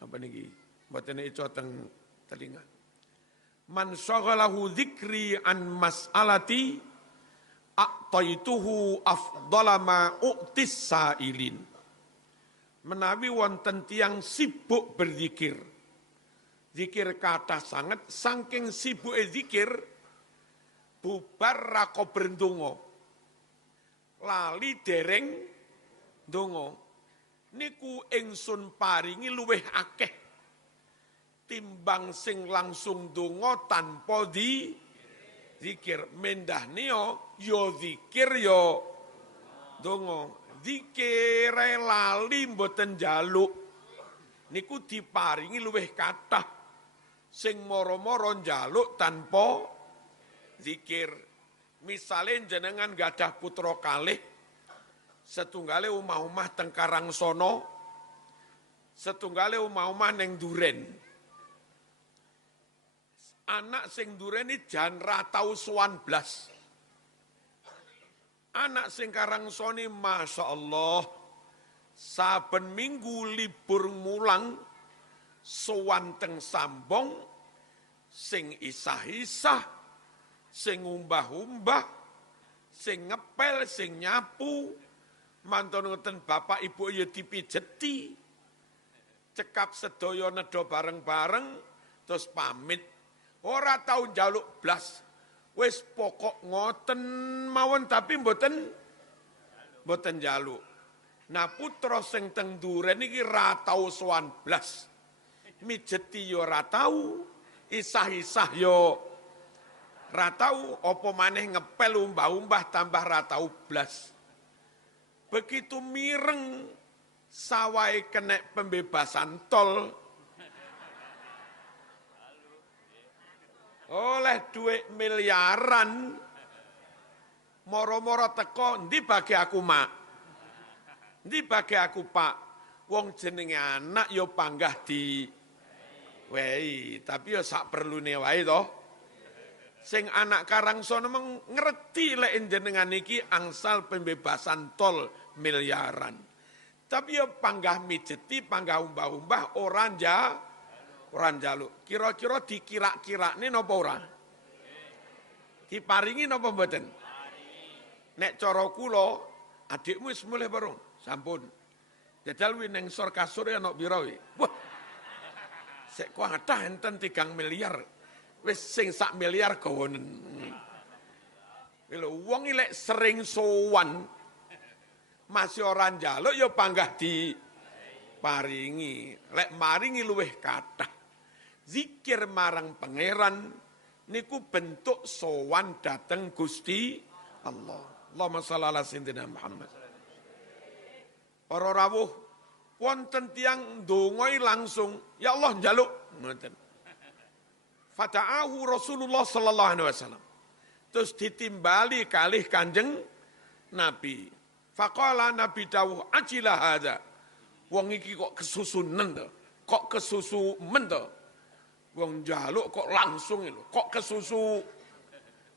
Apa niki? Mboten ico teng telinga. Man syaghalahu dzikri an mas'alati a'taituhu afdhala ma u'tis sa'ilin. Menawi wonten tiyang sibuk berzikir. Zikir kathah sanget saking sibuke zikir bubar ra kober ndonga. Lali dereng ndonga. Niku ingsun paringi luweh akeh timbang sing langsung ndonga tanpa zikir. Mendah niyo yo zikir yo ndonga. Zikir lali mboten njaluk niku diparingi luweh kathah sing moro-moro njaluk tanpa zikir. Misale jenengan gadah putra kalih, setunggale omah-omah teng Karangsono, setunggale omah-omah ning Duren. Anak sing Duren iki jan ra tau sowan blas. Anak sing Karangsoni Masya Allah, saben minggu libur mulang, sowan teng Sambong, sing isah-isah, sing umbah-umbah, sing ngepel, sing nyapu, mantun ngoten bapak ibu ya dipijeti, cekap sedaya nedha bareng-bareng, terus pamit, ora tau njaluk blas, wis pokok ngoten mawon tapi mboten njaluk. Nah putra sing teng Duren iki ra tau sowan blas, mijeti yo ra tau, isah-isah yo ra tau, apa maneh ngepel umbah-umbah tambah ra tau blas. Begitu mireng sawahe kenek pembebasan tol, oleh duit miliaran, moro-moro teko, ndi bagi aku mak, ndi bagi aku pak, wong jenenge anak yo panggah di wehi, tapi yo sak perlune wae toh. Sing anak Karangsono meng ngerti lek jenengan iki angsal pembebasan tol miliaran. Tapi yo panggah mijeti, panggah umbah-umbah ora njaluk. Kira-kira dikira-kirane napa ora? Diparingi napa mboten? Nek cara kula, adikmu wis mulih bareng, sampun. Jajal wi ning sor kasur ana pira wi? Wah. Sek kuatah enten 3 miliar. Wis sing 1 miliar gawonen. Lho wong lek sering sowan masih ora njaluk ya panggah diparingi. Lek maringi luweh kathah. Zikir marang pangeran niku bentuk sowan dateng Gusti Allah. Allahumma shalli ala sayyidina Muhammad. Para rawuh wonten tiyang ndongoi langsung, ya Allah njaluk. Ngoten. Fata'ahu Rasulullah sallallahu alaihi wasallam. Terus ditimbali kalih Kanjeng Nabi. Faqala Nabi dawuh ajilah hadza. Wong iki kok kesusunen to? Kok kesusu men to? Wong njaluk kok langsung lho. Kok kesusu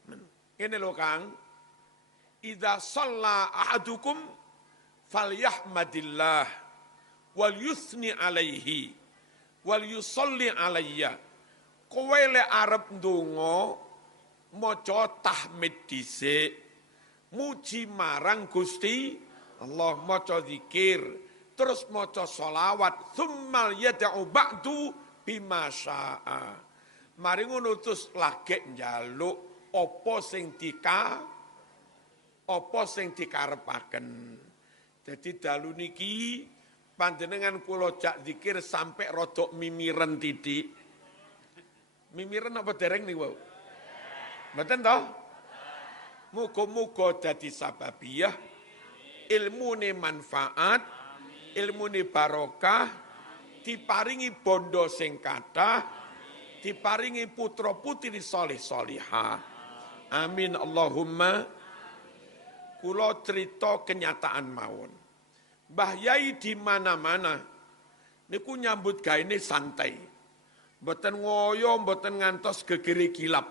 men. Ngene lho Kang. Idza shalla ahadukum falyahmadillah wal yusni alaihi wal yusalli alayya. Kowe le arep ndonga maca tahmid dhisik, muji marang Gusti Allah, maca zikir, terus maca sholawat, tsummal yad'u ba'du bima syaa. Mari ngono terus lagek njaluk apa sing dikarepaken. Jadi dalu niki panjenengan kula jak zikir sampai rodok mimiren titik. Mimiren apa dereng nih wau? Mboten toh? Muga-muga dadi sababiyah ilmune manfaat, ilmune barokah, diparingi bondo sing kathah, diparingi putra putri saleh salihah. Amin Allahumma. Kula cerita kenyataan mawon. Mbah Yai di mana-mana niku nyambut gaene santai. Mboten ngoyo, mboten ngantos gegere gilap.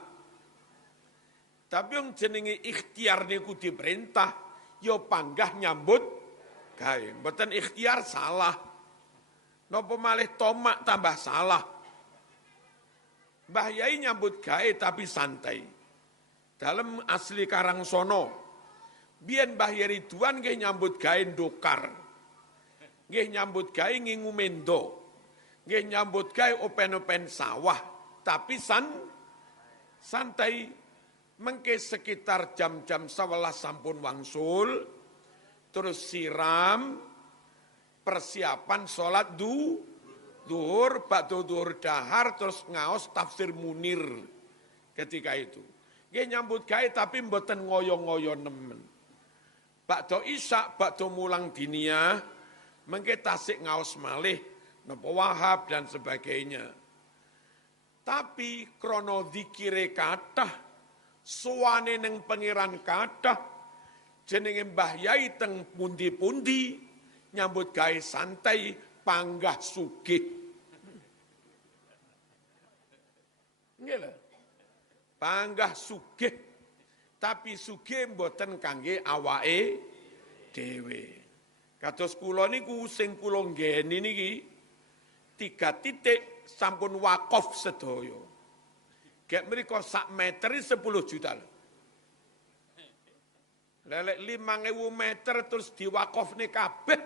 Tapi yang jenenge ikhtiar niku diperintah, yo panggah nyambut gawe. Mboten ikhtiar salah. Napa malih tomak tambah salah. Mbah Yai nyambut gawe tapi santai. Dalam asli Karangsono, biyen Mbah Yai Ridwan nggih nyambut gawe ndokar. Nggih nyambut gawe ngingumendo. Nggih nyambut gawe open-open sawah, tapi santai. Mengke sekitar jam-jam 11 sampun wangsul, terus siram, persiapan sholat duhur, bakdo duhur dahar, terus ngaos tafsir Munir ketika itu. Nggih nyambut gawe tapi mboten ngoyo-ngoyo nemen. Bakdo isya, bakdo mulang diniyah, mengke tasik ngaos malih, napa Wahab dan sebagainya. Tapi krono zikire kathah, suwane ning pangeran kathah, jenenge Mbah Yai teng pundi-pundi nyambut gawe santai, panggah sugih. Nggih lho. Panggah sugih. Tapi sugih mboten kangge awake dhewe. Kados kula niku sing kula nggeni niki 3 titik sampun wakaf sedaya. Gek mriko sak meter 10 juta. Lelek 5.000 meter terus diwakafne kabeh.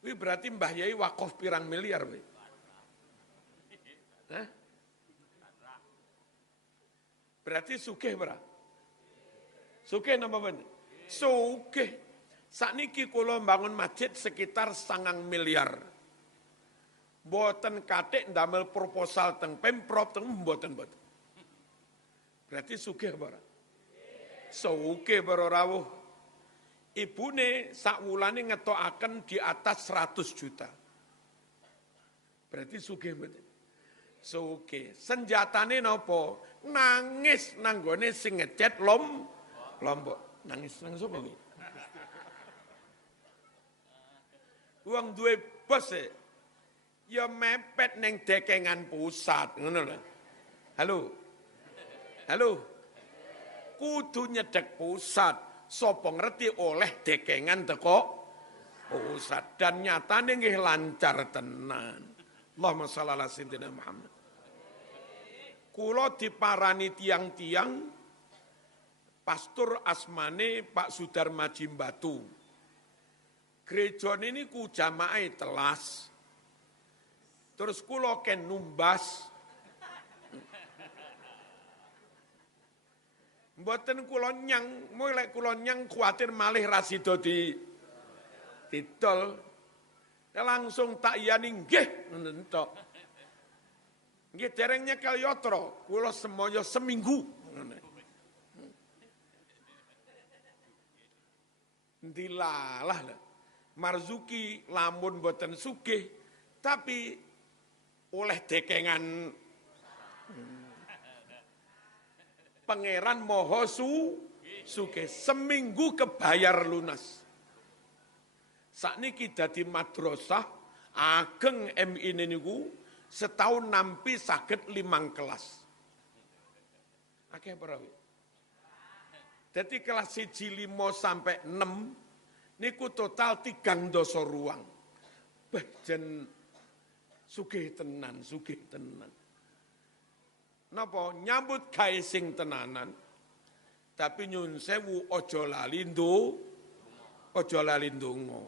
Kuwi berarti Mbah Yai wakaf pirang miliar kowe. Hah? Berarti sugih ora? Sugih napa mboten? Sugih. Sakniki kula mbangun masjid sekitar 9 miliar. Mboten kathik ndamel proposal teng Pemprov teng mboten. Berarti sugih apa ora? Sugih para rawuh. Ibune sak wulane ngetokaken di atas 100 juta. Berarti sugih mboten? Sugih. Senjatane napa? Nangis nanggone sing ngecet Lombok. Nangis nang sapa iki? Wong duwe bos ya mepet neng dekengan pusat, ngono lho. Halo. Kudu nyedek pusat, sapa ngerti oleh dekengan teko pusat dan nyatane nggih lancar tenan. Allahumma shalli ala sayyidina Muhammad. Kula diparani tiang-tiang pastor asmane Pak Sudarma Jimbatu. Gerejane niku jamaah telas. Terus kula ken numbas. Mboten kula nyang, mulai kula nyang kuwatir malih rasida didol. Langsung tak iyani nggih ngoten tok. Nggih dereng nyekel yatra, kula semaya seminggu ngene. Dilalah lho. Marzuki lamun boten sugih tapi oleh dekengan Pangeran Maha Sugih, seminggu kebayar lunas. Sakniki dadi madrasah ageng MI niku setahun nampi saged 5 kelas. Akeh apa? Jadi kelas 1 5 sampai 6 niku total 3 doso ruang. Jen sugih tenan. Napa nyambut gawe sing tenanan. Tapi nyun sewu aja lali ndonga.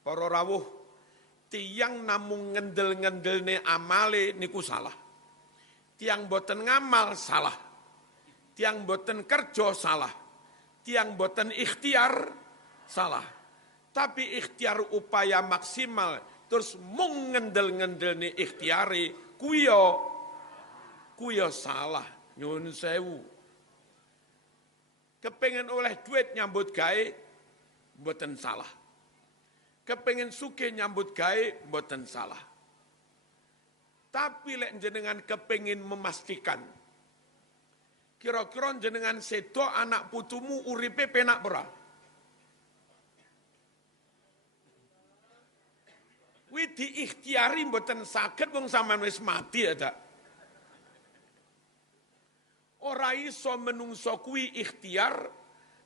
Para rawuh tiyang namung ngendel-ngendelne amale niku salah. Tiang boten ngamal salah. Tiang boten kerja salah. Tiang boten ikhtiar salah. Tapi ikhtiar upaya maksimal terus mung ngendel-ngendelne ikhtiare kuyo salah. Nyun sewu. Kepengen oleh duit nyambut gawe mboten salah. Kepengen sugih nyambut gawe mboten salah. Tapi lek jenengan kepengen memastikan kira-kira jenengan sedo anak putumu uripe penak ora? Wi diikhtiari mboten saged wong sampean wis mati ya dak. Ora iso menungso kuwi ikhtiar,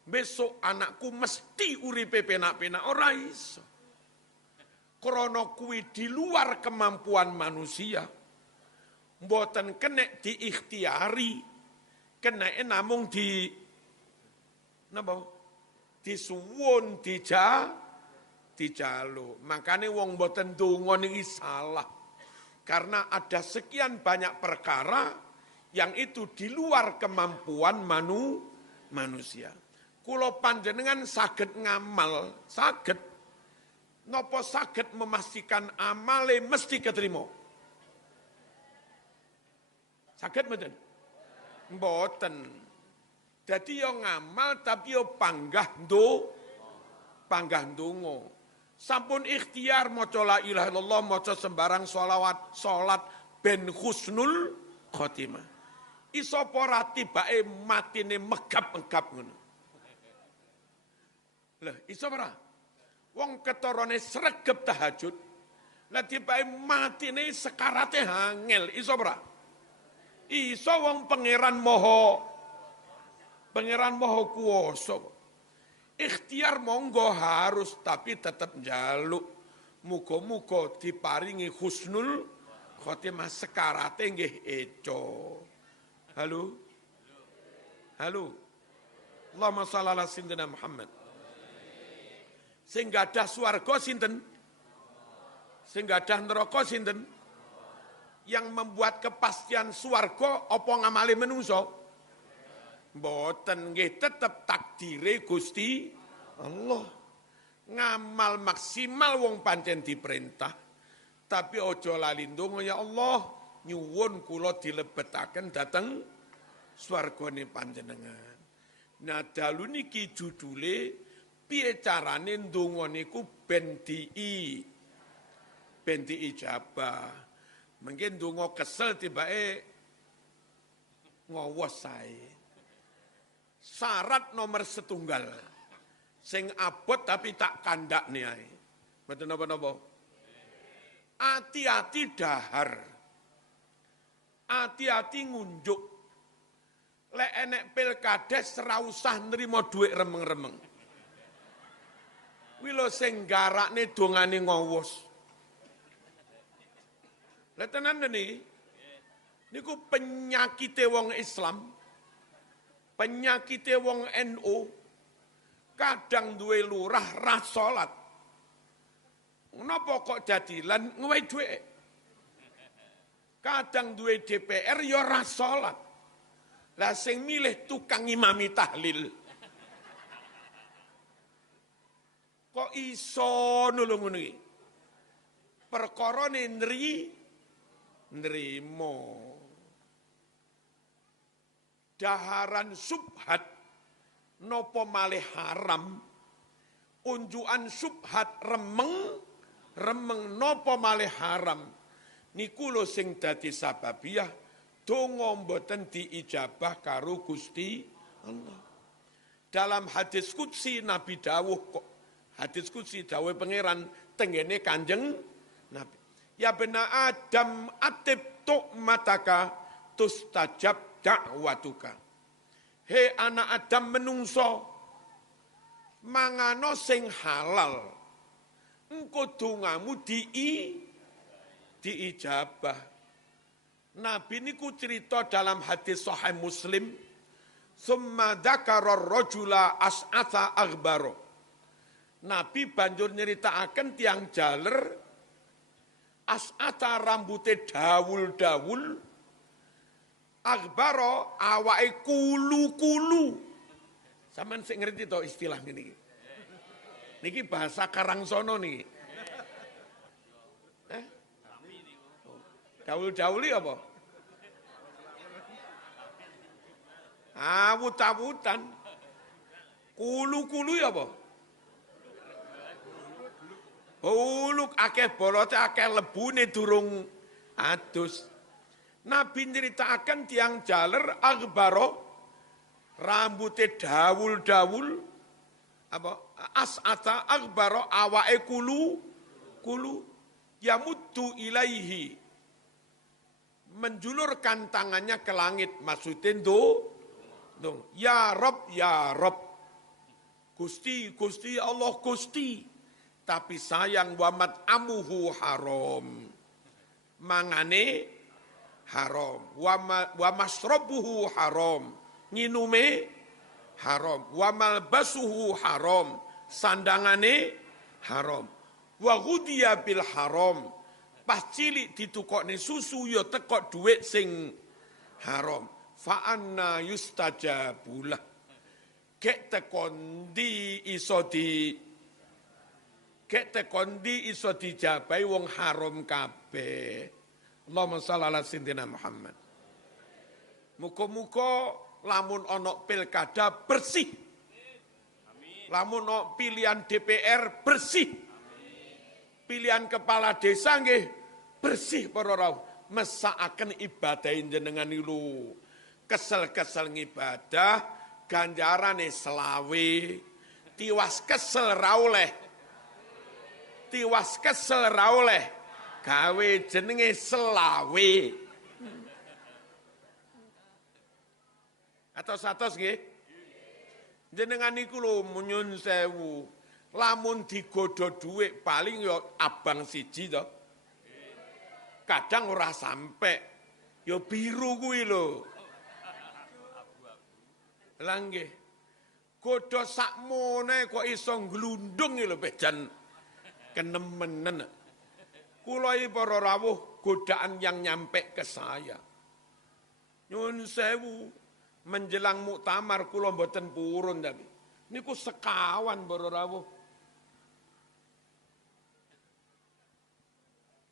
besok anakku mesti uripe penak-penak, ora iso. Krana kuwi di luar kemampuan manusia. Mboten kenek diikhtiari, kenek namung disuwun dijaluk. Makane wong mboten donga niki salah. Karena ada sekian banyak perkara yang itu di luar kemampuan manusia. Kula panjenengan saged ngamal, saged. Napa saged memastikan amale mesti keterima? Saged mboten? Mboten. Dadi yo ngamal tapi yo panggah ndonga. Sampun ikhtiar maca la ilaha illallah, maca sembarang sholawat, salat ben husnul khotimah. Iso ora tibake matine megap-megap ngono. Lah iso ora? Wong ketorone sregep tahajud, lah tibake matine sekarate hangel, iso ora? Iso wong pangeran maha kuwasa. Ikhtiar monggo harus tapi tetap njaluk. Muga-muga diparingi husnul khotimah sekarate nggih eco. Halo? Allahumma shalli ala sayyidina Muhammad. Sing gadah swarga sinten? Sing gadah neraka sinten? Yang membuat kepastian swarga apa ngamali menungso? Mboten nggih tetep takdire Gusti Allah. Ngamal maksimal wong pancen diperintah. Tapi ojo lali ndonga ya Allah. Nyuwun kula dilebetaken dhateng swargane panjenengan. Nah dalu niki judule piye carane ndonga niku ben diijabah. Mungkin ndonga kesel tibake ngowos sae. Syarat nomor 1 sing abot tapi tak kandakne ae. Mboten napa-napa. Hati-hati dahar. Hati-hati ngunjuk. Lek enek pilkades ora usah nrimo dhuwit remeng-remeng. Kuwi lho sing garakne dongane ngowos. Lah tenan niku penyakite wong Islam, penyakite wong NU, kadang duwe lurah ra salat. Napa kok dadi lan ngewe dhuwit? Kadang duwe DPR ya ora salat. Lah sing milih tukang imami tahlil. Kok iso nulung ngono iki? Perkarane nrimo. Daharan subhat napa malih haram unjukan subhat remeng nopo malih haram. Niku lho sing dadi sababiyah donga mboten diijabah karo Gusti Allah. Dalam hadis qudsi Nabi dawuh kok. Hadis qudsi dawuh pangeran tenggene Kanjeng Nabi. Ya bena Adam atib tu'mataka tustajab da'watuka. He anak Adam menungso mangano sing halal. Engko dongamu diijabah. Nabi niku cerita dalam hadis Sahih Muslim, summa dzakara ar-rajula as'atha aghbaro. Nabi banjur nyeritakaken tiang jaler as'atha rambute dawul-dawul, aghbaro awake kulu-kulu. Sampeyan sing ngerti to istilah niki? Niki bahasa Karangsono niki. Dawul-dawuli apa? Awut-awutan. Kulu-kulu ya apa? Huluk akeh bolote akeh lebune durung adus. Nabi nyritakaken tiang jaler aghbaro rambute dawul-dawul apa as'ata aghbaro awake kulu yamuddu ilaihi, menjulurkan tangannya ke langit, maksudnya dong, ya Rob, Gusti, Gusti Allah Gusti, tapi sayang wamat amuhu haram, mangane haram, wamasrobuhu haram, nginume haram, wamalbasuhu haram, sandangane haram, wahudiya bil haram, pas cilik ditukokne susu ya tekok duit sing haram. Fa anna yustajabulah. Kek tekondi iso dijabai wong haram kabeh. Allahumma shalli ala sayyidina Muhammad. Muga-muga lamun ana pilkada bersih. Lamun ana pilihan DPR bersih. Pilihan kepala desa nggih bersih para rawuh. Mesakaken ibadah jenengan niku. Kesel-kesel ngibadah ganjarane selawe. Tiwas kesel ra oleh. Tiwas kesel ra oleh. Gawe jenenge selawe. Atos-atos nggih. Jenengan niku lho nyun sewu. Lamun digodho dhuwit paling ya abang siji to. Kadang ora sampe. Ya biru kuwi lho. Lah nggih. Godho sakmene kok iso glundung lho pejan kenemenen. Kula iki para rawuh godaan yang nyampe ke saya. Nyun sewu menjelang muktamar kula mboten purun tapi niku sekawan para rawuh.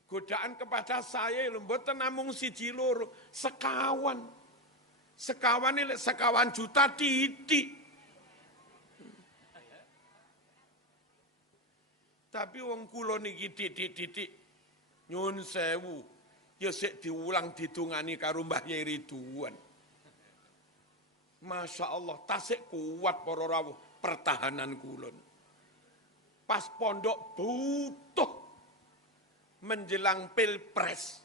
Godaan kepada saya lho mboten namung siji loro, sekawan. Sekawan ini sekawan juta titik. Tapi wong kula niki titik-titik nyun sewu. Ya sik diulang didungani karo Mbah Yai Ridwan. Masya Allah, tasik kuat para rawuh pertahanan kulon. Pas pondok butuh menjelang pilpres.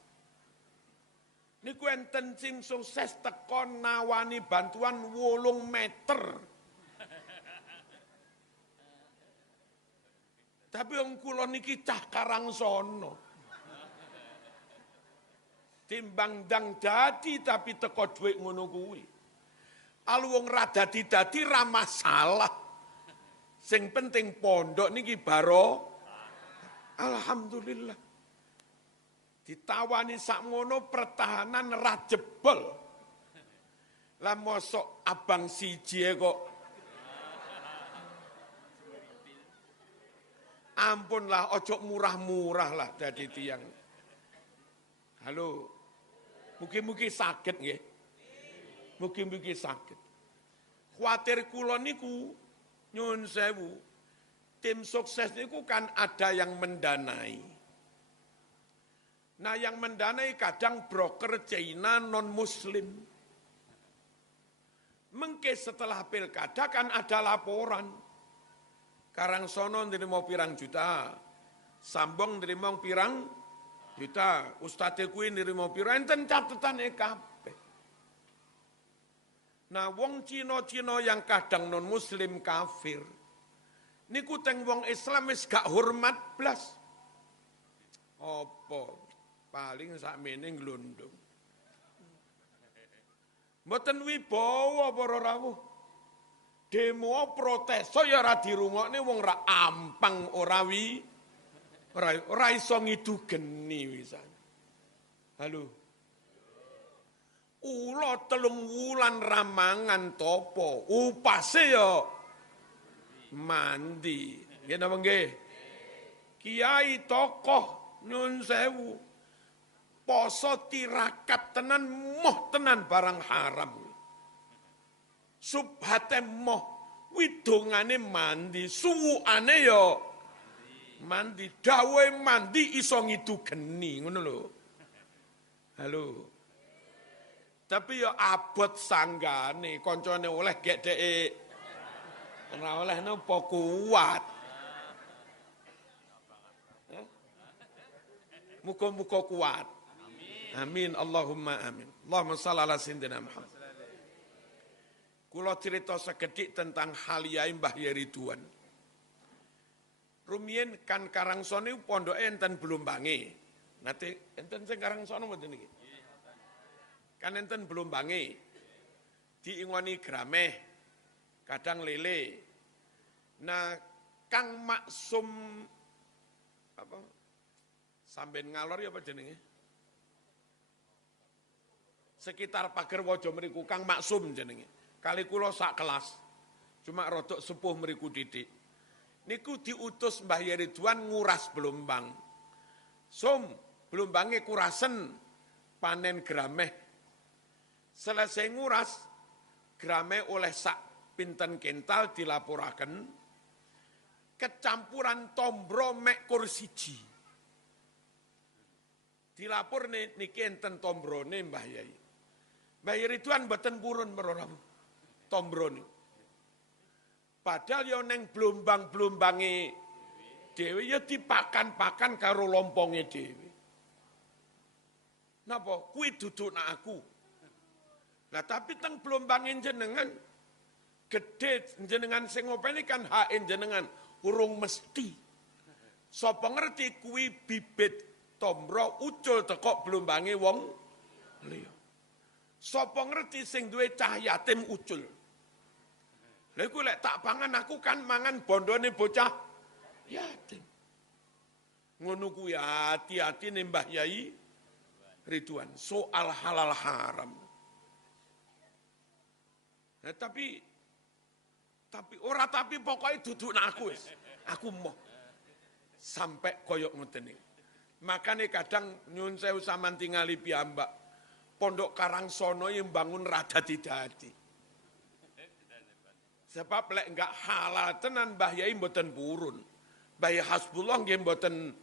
Niku enten sing sukses tekon nawani bantuan 8 meter. Tapi wong kula niki cah Karangsono. Timbang dang dadi tapi teko dhuwit ngono kuwi. Al wong ra dadi-dadi ra masalah. Sing penting pondok niki baro. Alhamdulillah. Ditawani sakmono pertahanan ra jebol. Lah mosok abang siji kok. Ampunlah ojo murah-murah lah dadi tiyang. Halo. Mugi-mugi saged nggih. Mugi-mugi saged. Kuwatir kula niku nyuwun sewu. Tim sukses itu kan ada yang mendanai. Nah yang mendanai kadang broker China non-muslim. Mengke setelah pilkada kan ada laporan. Karangsono nerima pirang juta. Sambong nerima pirang juta. Ustadz kuwi nerima pirang, enten catetan kabeh. Nah wong Cina-Cina yang kadang non-muslim kafir. Niku teng wong Islam wis gak hormat blas. Apa? Paling sakmene glondong. Mboten wibawa para rawuh. Demo protes ya ora dirungokne wong ra ampang ora iso ngidugeni wisan. Halo. Ula 3 wulan ramangan topo, upase ya mandi. Nggih napa nggih? Kiai tokoh nyun sewu. Poso tirakat tenan moh tenan barang haram. Subhate moh widongane mandi, suwukane ya mandi, dawe mandi iso ngidugeni ngono lho. Halo. Tapi ya abot sanggane koncone oleh gek dheke ora oleh napa kuat. Muga-muga kuat. Amin, Allahumma amin. Allahumma shalli ala sayyidina Muhammad. Kula cerita sekedhik tentang Haliyai Mbah Yai Ridwan. Rumiyin kan Karangsono pondoke enten Blombange. Nate enten sing Karangsono mboten niki. Kan enten Blombange. Diingoni grameh, kadang lele. Nah, Kang Maksum apa? Samben ngalor ya apa jenenge? Sekitar pager Wajo mriku Kang Maksum jenenge. Kali kula sak kelas. Cuma rodok sepuh mriku didik. Niku diutus Mbah Yai Ridwan nguras Blombang. Sum, Blombange kurasen panen grameh. Selesai nguras, grameh oleh sak pinten kental dilaporaken. Kecampuran tombro mek kur siji. Dilapor niki enten tombrone Mbah Yai. Mbah Yai Ridwan mboten purun merolam tombrone. Padahal ya neng blombang-blombange dhewe ya dipakan-pakan karo lomponge dhewe. Napa? Kuwi duduk nak aku. Lah tapi teng blombange jenengan gede jenengan sing ngopeni kan hak jenengan urung mesti. Sapa ngerti kuwi bibit tombro ucul teko blombange wong liya. Sapa ngerti sing duwe cah yatim ucul. Lha iku lek tak pangan aku kan mangan bondone bocah yatim. Ngono kuwi hati-hati nih Mbah Yai Ridwan soal halal haram. Nah, tapi pokoknya duduk nak aku wis. Aku mau sampai koyok ngoten iki. Makane kadang nyun sewu sampean tingali piyambak. Pondok Karangsono yang bangun rada didadi. Sebab lek enggak halal tenan Mbah Yai mboten purun. Mbah Yai Hasbullah nggih mboten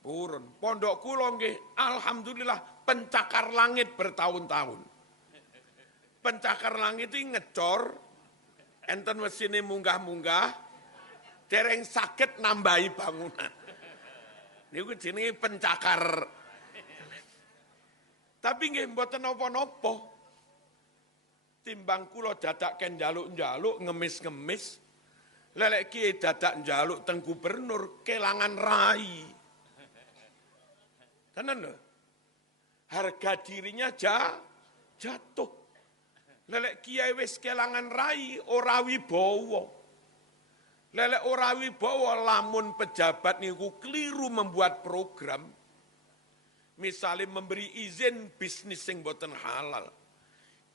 purun. Pondok kula nggih alhamdulillah pencakar langit bertahun-tahun. Pencakar langit itu ngecor, enten mesine munggah-munggah, dereng sakit nambahi bangunan. Niku jenenge pencakar. Tapi nggih mboten napa-napa. Timbang kula dadak ken njaluk-njaluk ngemis-ngemis, lelek kiye dadak njaluk teng gubernur kelangan rai. Tenan lho. Harga dirinya jatuh. Lelek kiai wis kelangan rai ora wibawa. Lelek ora wibawa lamun pejabat niku keliru membuat program. Misalnya memberi izin bisnis sing boten halal.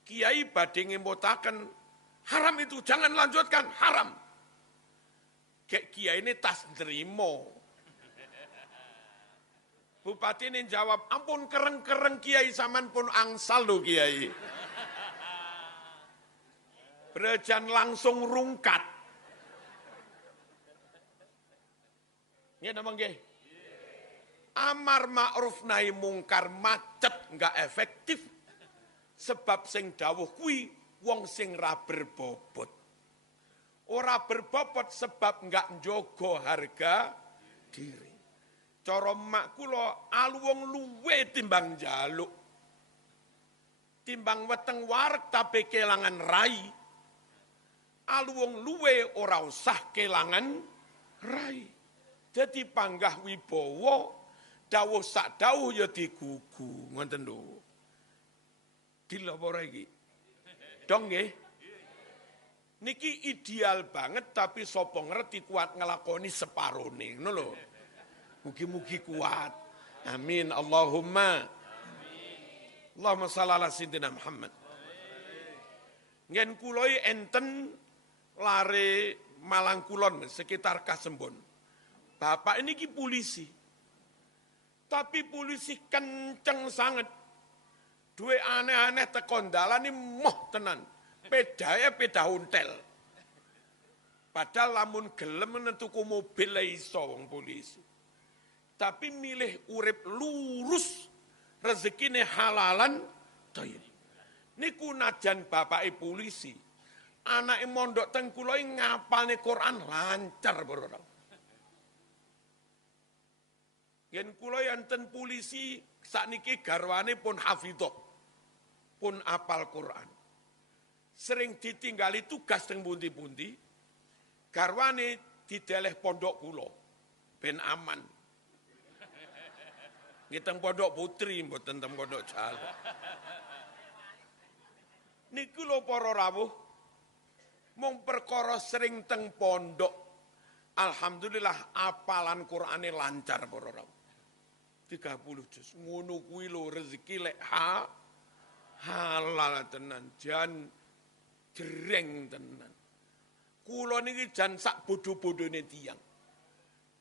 Kiai badhe ngembotaken haram itu jangan lanjutkan, haram. Kayak kiai ini tas nerimo. Bupati ini jawab, ampun kereng-kereng kiai saman pun angsal lho kiai. Berejan langsung rungkat. Nggih napa nggih? Amar ma'ruf nahi mungkar macet enggak efektif. Sebab sing dawuh kuwi wong sing ra berbobot. Ora berbobot sebab enggak njogo harga diri. Cara mak kula alu wong luwe timbang njaluk. Timbang weteng wareg tapi kelangan rai. Alu wong luwe ora usah kelangan rai. Jadi panggah wibawa dawuh sak dawuh ya digugu ngoten lho. Gila apa ora iki? Dong nggih. Niki ideal banget tapi sapa ngerti kuat ngelakoni separone ngono lho. Mugi-mugi kuat. Amin Allahumma. Allahumma shalli ala sayyidina Muhammad. Ngen kula enten lare Malang Kulon sekitar Kasembon. Bapak ini ki polisi. Tapi polisi kenceng sangat. Duwe aneh-aneh tekon dalan moh tenan. Pedae peda ontel. Padahal lamun gelem menentuku mobil la iso wong polisi. Tapi milih urip lurus, rezekine halalan thayyib. Niku najan bapake polisi. Anake mondok teng kula ngapalne Quran lancar para. Yen kula enten polisi sakniki garwane pun hafidhah. Pun apal Quran. Sering ditinggali tugas teng pundi-pundi. Garwane dideleh pondok kula ben aman. Nggih pondok putri mboten teng pondok Jawa. Niku lho para rawuh. Mung perkara sering teng pondok. Alhamdulillah apalan Qur'ane lancar para rawuh. 30 juz. Ngono kuwi lho rezeki lek halal tenan, jan jereng tenan. Kula niki jan sak bodho-bodhone tiyang.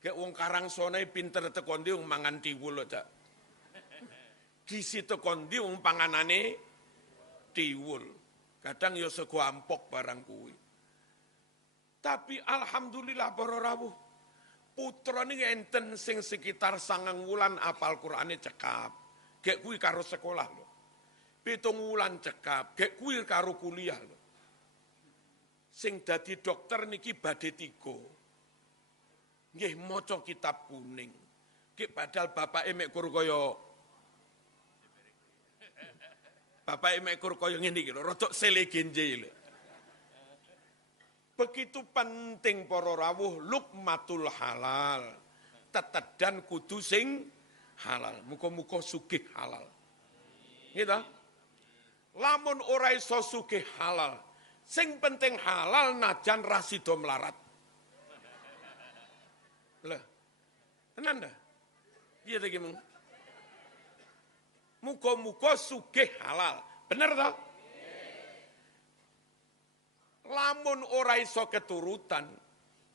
Kayak wong Karangsana pinter teko ndi wong mangan tiwul aja. Gizi teko ndi wong panganane tiwul. Kadang ya sego ampok barang kuwi. Tapi alhamdulillah para rawuh. Putra niki enten sing sekitar 9 wulan apal Qur'ane cekap. Gek kuwi karo sekolah lho. 7 wulan cekap, gek kuwi karo kuliah lho. Sing dadi dokter niki badhe 3. Nggih maca kitab kuning. Ki padahal bapake mek kur kaya bapake mek kur kaya ngene iki lho, rodok selegenje lho. Begitu penting para rawuh lukmatul halal. Tetedan kudu sing halal. Muga-muga sugih halal. Nggih ta? Lamun ora iso sugih halal, sing penting halal najan ra sida melarat. Lah. Tenan dah. Piye ta iki mung? Muga-muga sugih halal. Bener ta? Lamun ora iso keturutan,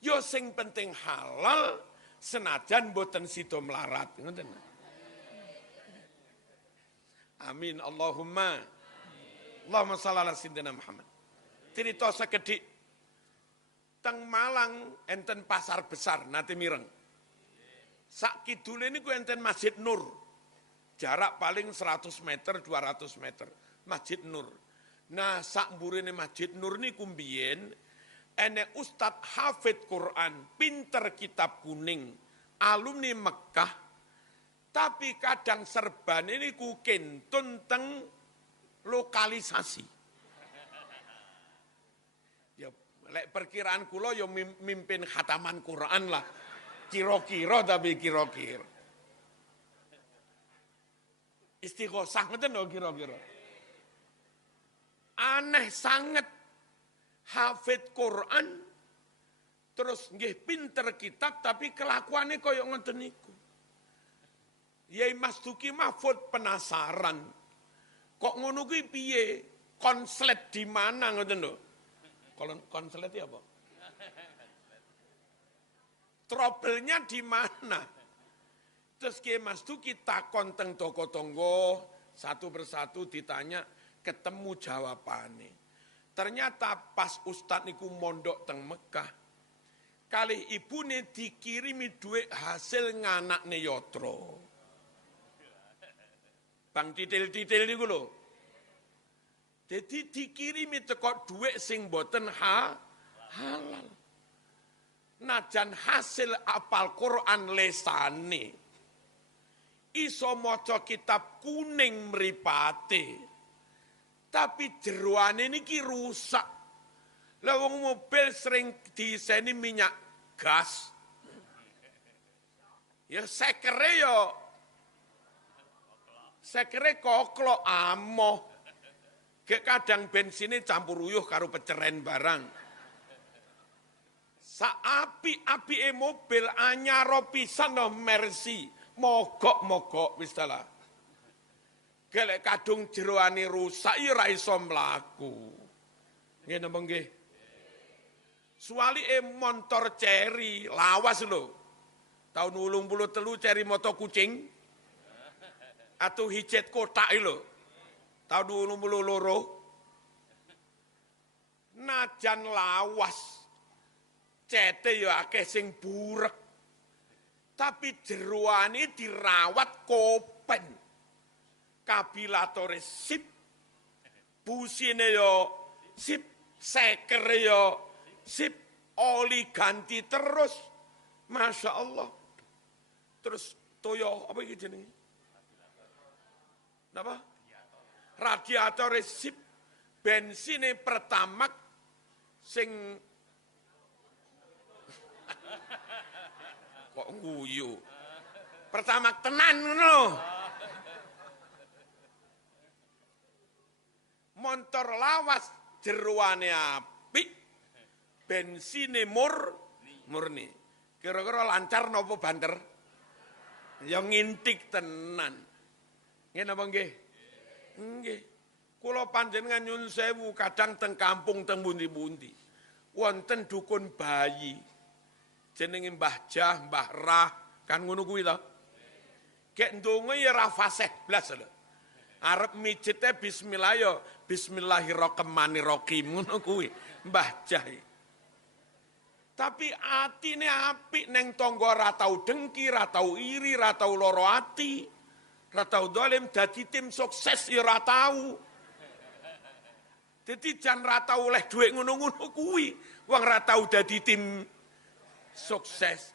yo sing penting halal senajan boten sida melarat. Ngoten. Amin Allahumma. Allahumma shalli ala sayyidina Muhammad. Cerita sekedhik teng Malang enten pasar besar nate mireng. Sak kidule niku enten Masjid Nur. Jarak paling 100 meter, 200 meter. Masjid Nur. Nah, sak mburine Masjid Nur niku mbiyen enek ustad hafid Quran, pinter kitab kuning, alumni Mekah. Tapi kadang serbane niku kentun teng lokalisasi. Ya, lek perkiraan kula ya mimpin khataman Quran lah. Kira-kira tapi kira-kira. Istighosah ngoten lho kira-kira. Aneh sangat hafid Quran terus nggih pinter kitab tapi kelakuannya kaya ngoten niku. Yai Mas Duki Mahfud penasaran. Kok ngono kuwi piye? Konslet di mana ngoten lho? Konslet ya apa? Trouble-nya di mana? Terus Kiai Mas Duki takon teng tonggo-tonggo, satu persatu ditanya, ketemu jawabannya. Ternyata pas Ustadz niku mondok teng Mekah, kalih ibune dikirimi duit hasil nganakne yatra. Bang titil-titil niku lho. Jadi dikirimi teko duit sing boten halal. Najan hasil apal Quran lesane. Iso maca kitab kuning mripate. Tapi jeroane niki rusak. Lah wong mobil sering diseni minyak gas. Ya sekere koklo amoh. Gek kadang bensinnya campur uyuh karo peceren barang. Saapi-api mobil anyaro pisan no Mercy. Mogok wis dalah. Gelek kadung jeroane rusak ya ora iso mlaku. Nggih napa nggih? Suwalike montor Cherry lawas lho. Tahun 83 Cherry moto kucing. Atau hijet kotak lho. Tahun 82. Najan lawas. Cete ya akeh sing burek. Tapi jeroane dirawat kopen. Kabilatore sip. Busine yo sip. Sekere yo sip. Oli ganti terus. Masya Allah. Terus toyo apa iki jenenge? Napa? Radiator sip, bensine Pertamax sing kok nguyu. Pertamax tenan ngono. Montor lawas jeroane apik, bensine murni. Kira-kira lancar napa banter? Ya ngintik tenan. Nggih napa nggih? Nggih. Kula panjenengan nyun sewu kadang teng kampung teng pundi-pundi. Wonten dukun bayi. Jenenge Mbah Jah, Mbah Rah, kan ngono kuwi to. Gek ndonga ya ra fasih blas lho. Arep mijite bismillah ya bismillahirrahmanirrahim ngono kuwi Mbah Jah. Tapi atine apik neng tangga ra tau dengki, ra tau iri, ra tau lara ati. Ra tau dolim dadi tim sukses ya ra tau. Dadi jan ra tau oleh dhuwit ngono-ngono kuwi, wong ra tau dadi tim sukses.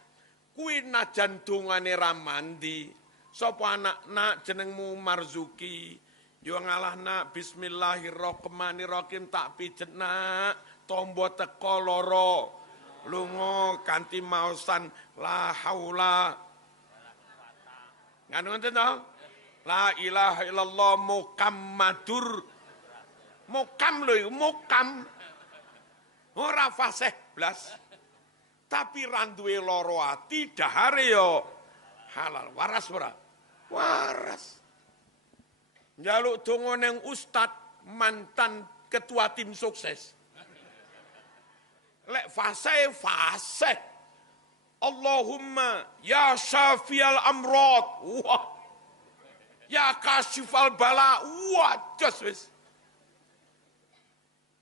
Kuwi najan dongane ra mandi. Sapa anak jenengmu Marzuki? Yo ngalah nak bismillahirrahmanirrahim tak pijet nak, tombo teko loro. Lunga kanthi maosan la haula. Ngoten to? La ilaha illallah Muhammadur. Mukam lho, mukam. Ora fasih blas. Tapi ra duwe lara ati, dahare yo halal. Waras ora? Waras. Njaluk donga ning ustad mantan ketua tim sukses. Lek fase. Allahumma ya syafiyal amrad. Wah. Ya kasyifal bala. Wah, jos wis.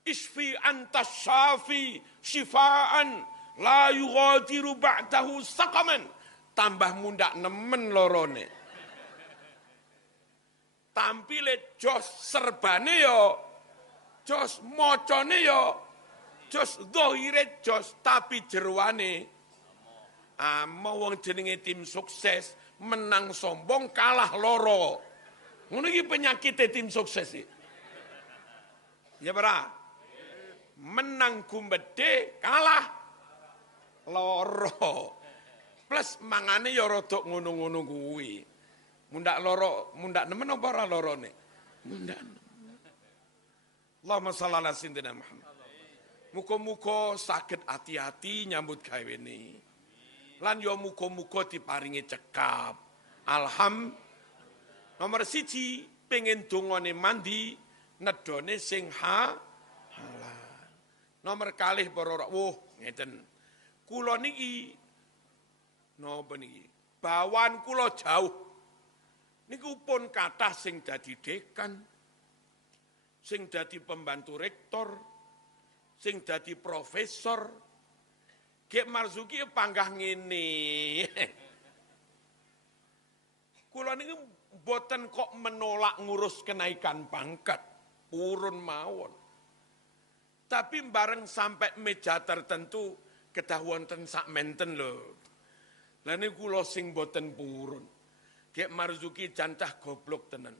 Isfi anta syafi syifaan la yughadiru ba'dahu saqaman. Tambah mundak nemen lorone. Tampile jos serbane yo. Jos mocone yo. Jos dohire jos tapi jeroane ama wong jenenge tim sukses menang sombong kalah loro. Ngono iki penyakit tim sukses iki. Ya bara. Menang gumbede kalah loro. Plus mangane ya rada ngono-ngono kuwi. Mundak loro, mundak nemen apa ora lorone? Mundak. Allahumma shalli ala sayyidina Muhammad. Muga-muga saged hati-hati nyambut gawene. Lan yo muga-muga diparingi cekap. Nomor 1 pengen dongane mandi nedone sing halal. Nomor 2 para ngeten. Kula niki napa niki? Bawan kula jauh. Niku pun kathah sing dadi dekan, sing dadi pembantu rektor, sing dadi profesor. Ki Marzuki panggah ngene. Kula niki boten kok menolak ngurus kenaikan pangkat, purun mawon. Tapi bareng sampai meja tertentu kedah wonten sak menten lho. Lah niku kula sing boten purun. Ki Marzuki jancah goblok tenan.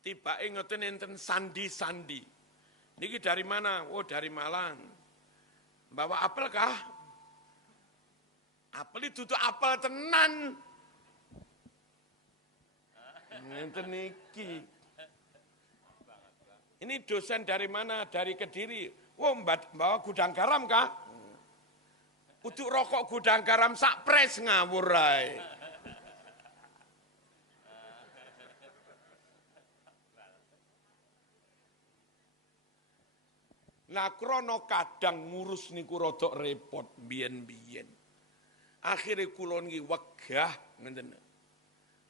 Tibake ngoten enten sandi-sandi. Niki dari mana? Oh, dari Malang. Bawa apel kah? Apel itu tuh apel tenan. Ngenten niki. Ini dosen dari mana? Dari Kediri. Wah, bawa gudang garam kah? Untuk rokok gudang garam sak pres ngawur ae. Nah, krono kadang ngurus niku rodok repot biyen-biyen. Akhire kula niki wegah ngenten.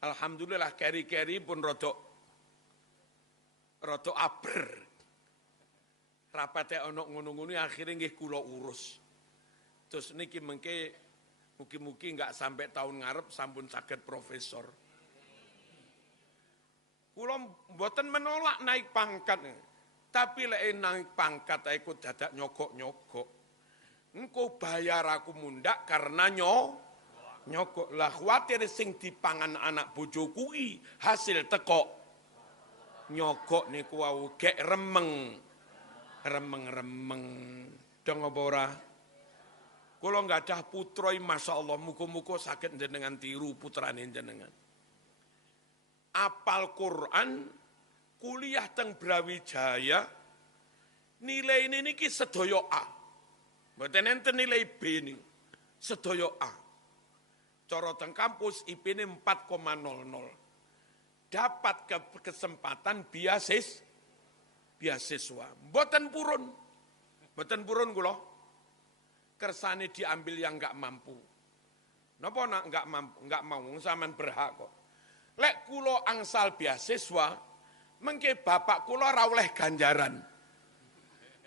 Alhamdulillah keri-keri pun rodok aber. Rapate ana ngono-ngono akhire nggih kula urus. Terus niki mengke mugi-mugi enggak sampai tahun ngarep sampun saged profesor. Kula mboten menolak naik pangkat. Tapi lek naik pangkat aku dadak nyogok-nyogok. Engko bayar aku mundak karena nyogok. Lah kuwatir sing dipangan anak bojo kuwi hasil teko nyogok niku wau gek remeng. Dong apa ora? Kula gadah putra masyaallah muga-muga saged jenengan tiru putrane jenengan. Apal Quran, kuliah teng Brawijaya, nilai ini niki sedaya A. Mboten enten nilai B nih, sedaya A. Cara teng kampus IP-ne 4,00. Dapat kesempatan beasiswa. Mboten purun kula. Kersane diambil yang enggak mampu. Napa nak enggak mau sampean berhak kok. Lek kula angsal beasiswa, mengke bapak kula ora oleh ganjaran.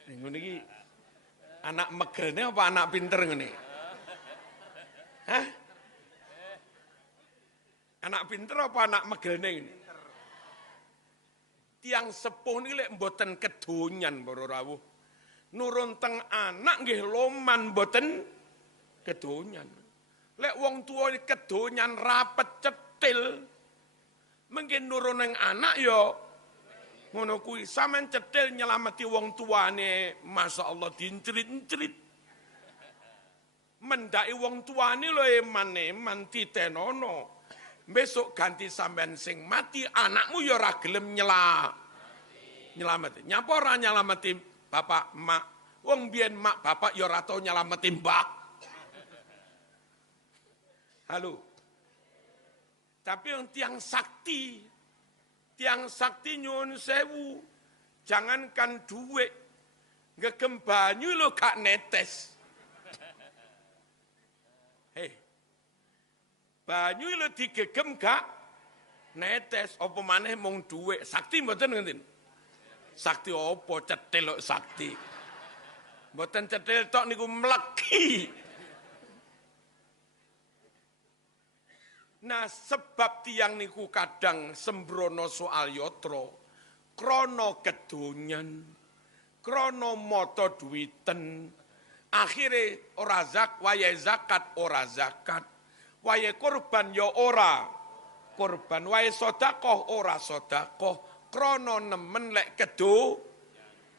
Ngene iki anak megelne apa anak pinter ngene? Hah? Anak pinter apa anak megelne ngene? Tiang sepuh niki lek mboten kedonyan para rawuh. Nurun teng anak nggih loman mboten kedonyan. Lek wong tuwa kedonyan rapet cetil, mungkin nurun ning anak ya ngono kuwi. Sampeyan cetil nyelameti wong tuane, masyaallah dincrit-ncrit. Mendaki wong tuane lho eman-eman titenono. Besok ganti sampean sing mati, anakmu ya ora gelem nyelameti. Nyapa ora nyelameti bapak mak? Wong biyen mak bapak ya ora tau nyelameti mbak. Halo. Tapi yang tiang sakti nyuwun sewu, jangankan duit, ngegem banyu lo gak netes. Hei, banyu lo digegem gak netes, apa maneh mung duit, sakti mboten ngenten. Sakti apa cetil kok sakti. Mboten cetil tok niku mlegi. Nah, sebab tiang niku kadang sembrono soal yotro, krono kedonyan, krono moto duiten, akhire ora wayahe zakat ora zakat, wayahe korban ya ora korban, wayahe sedekah ora sedekah, krono nemen lek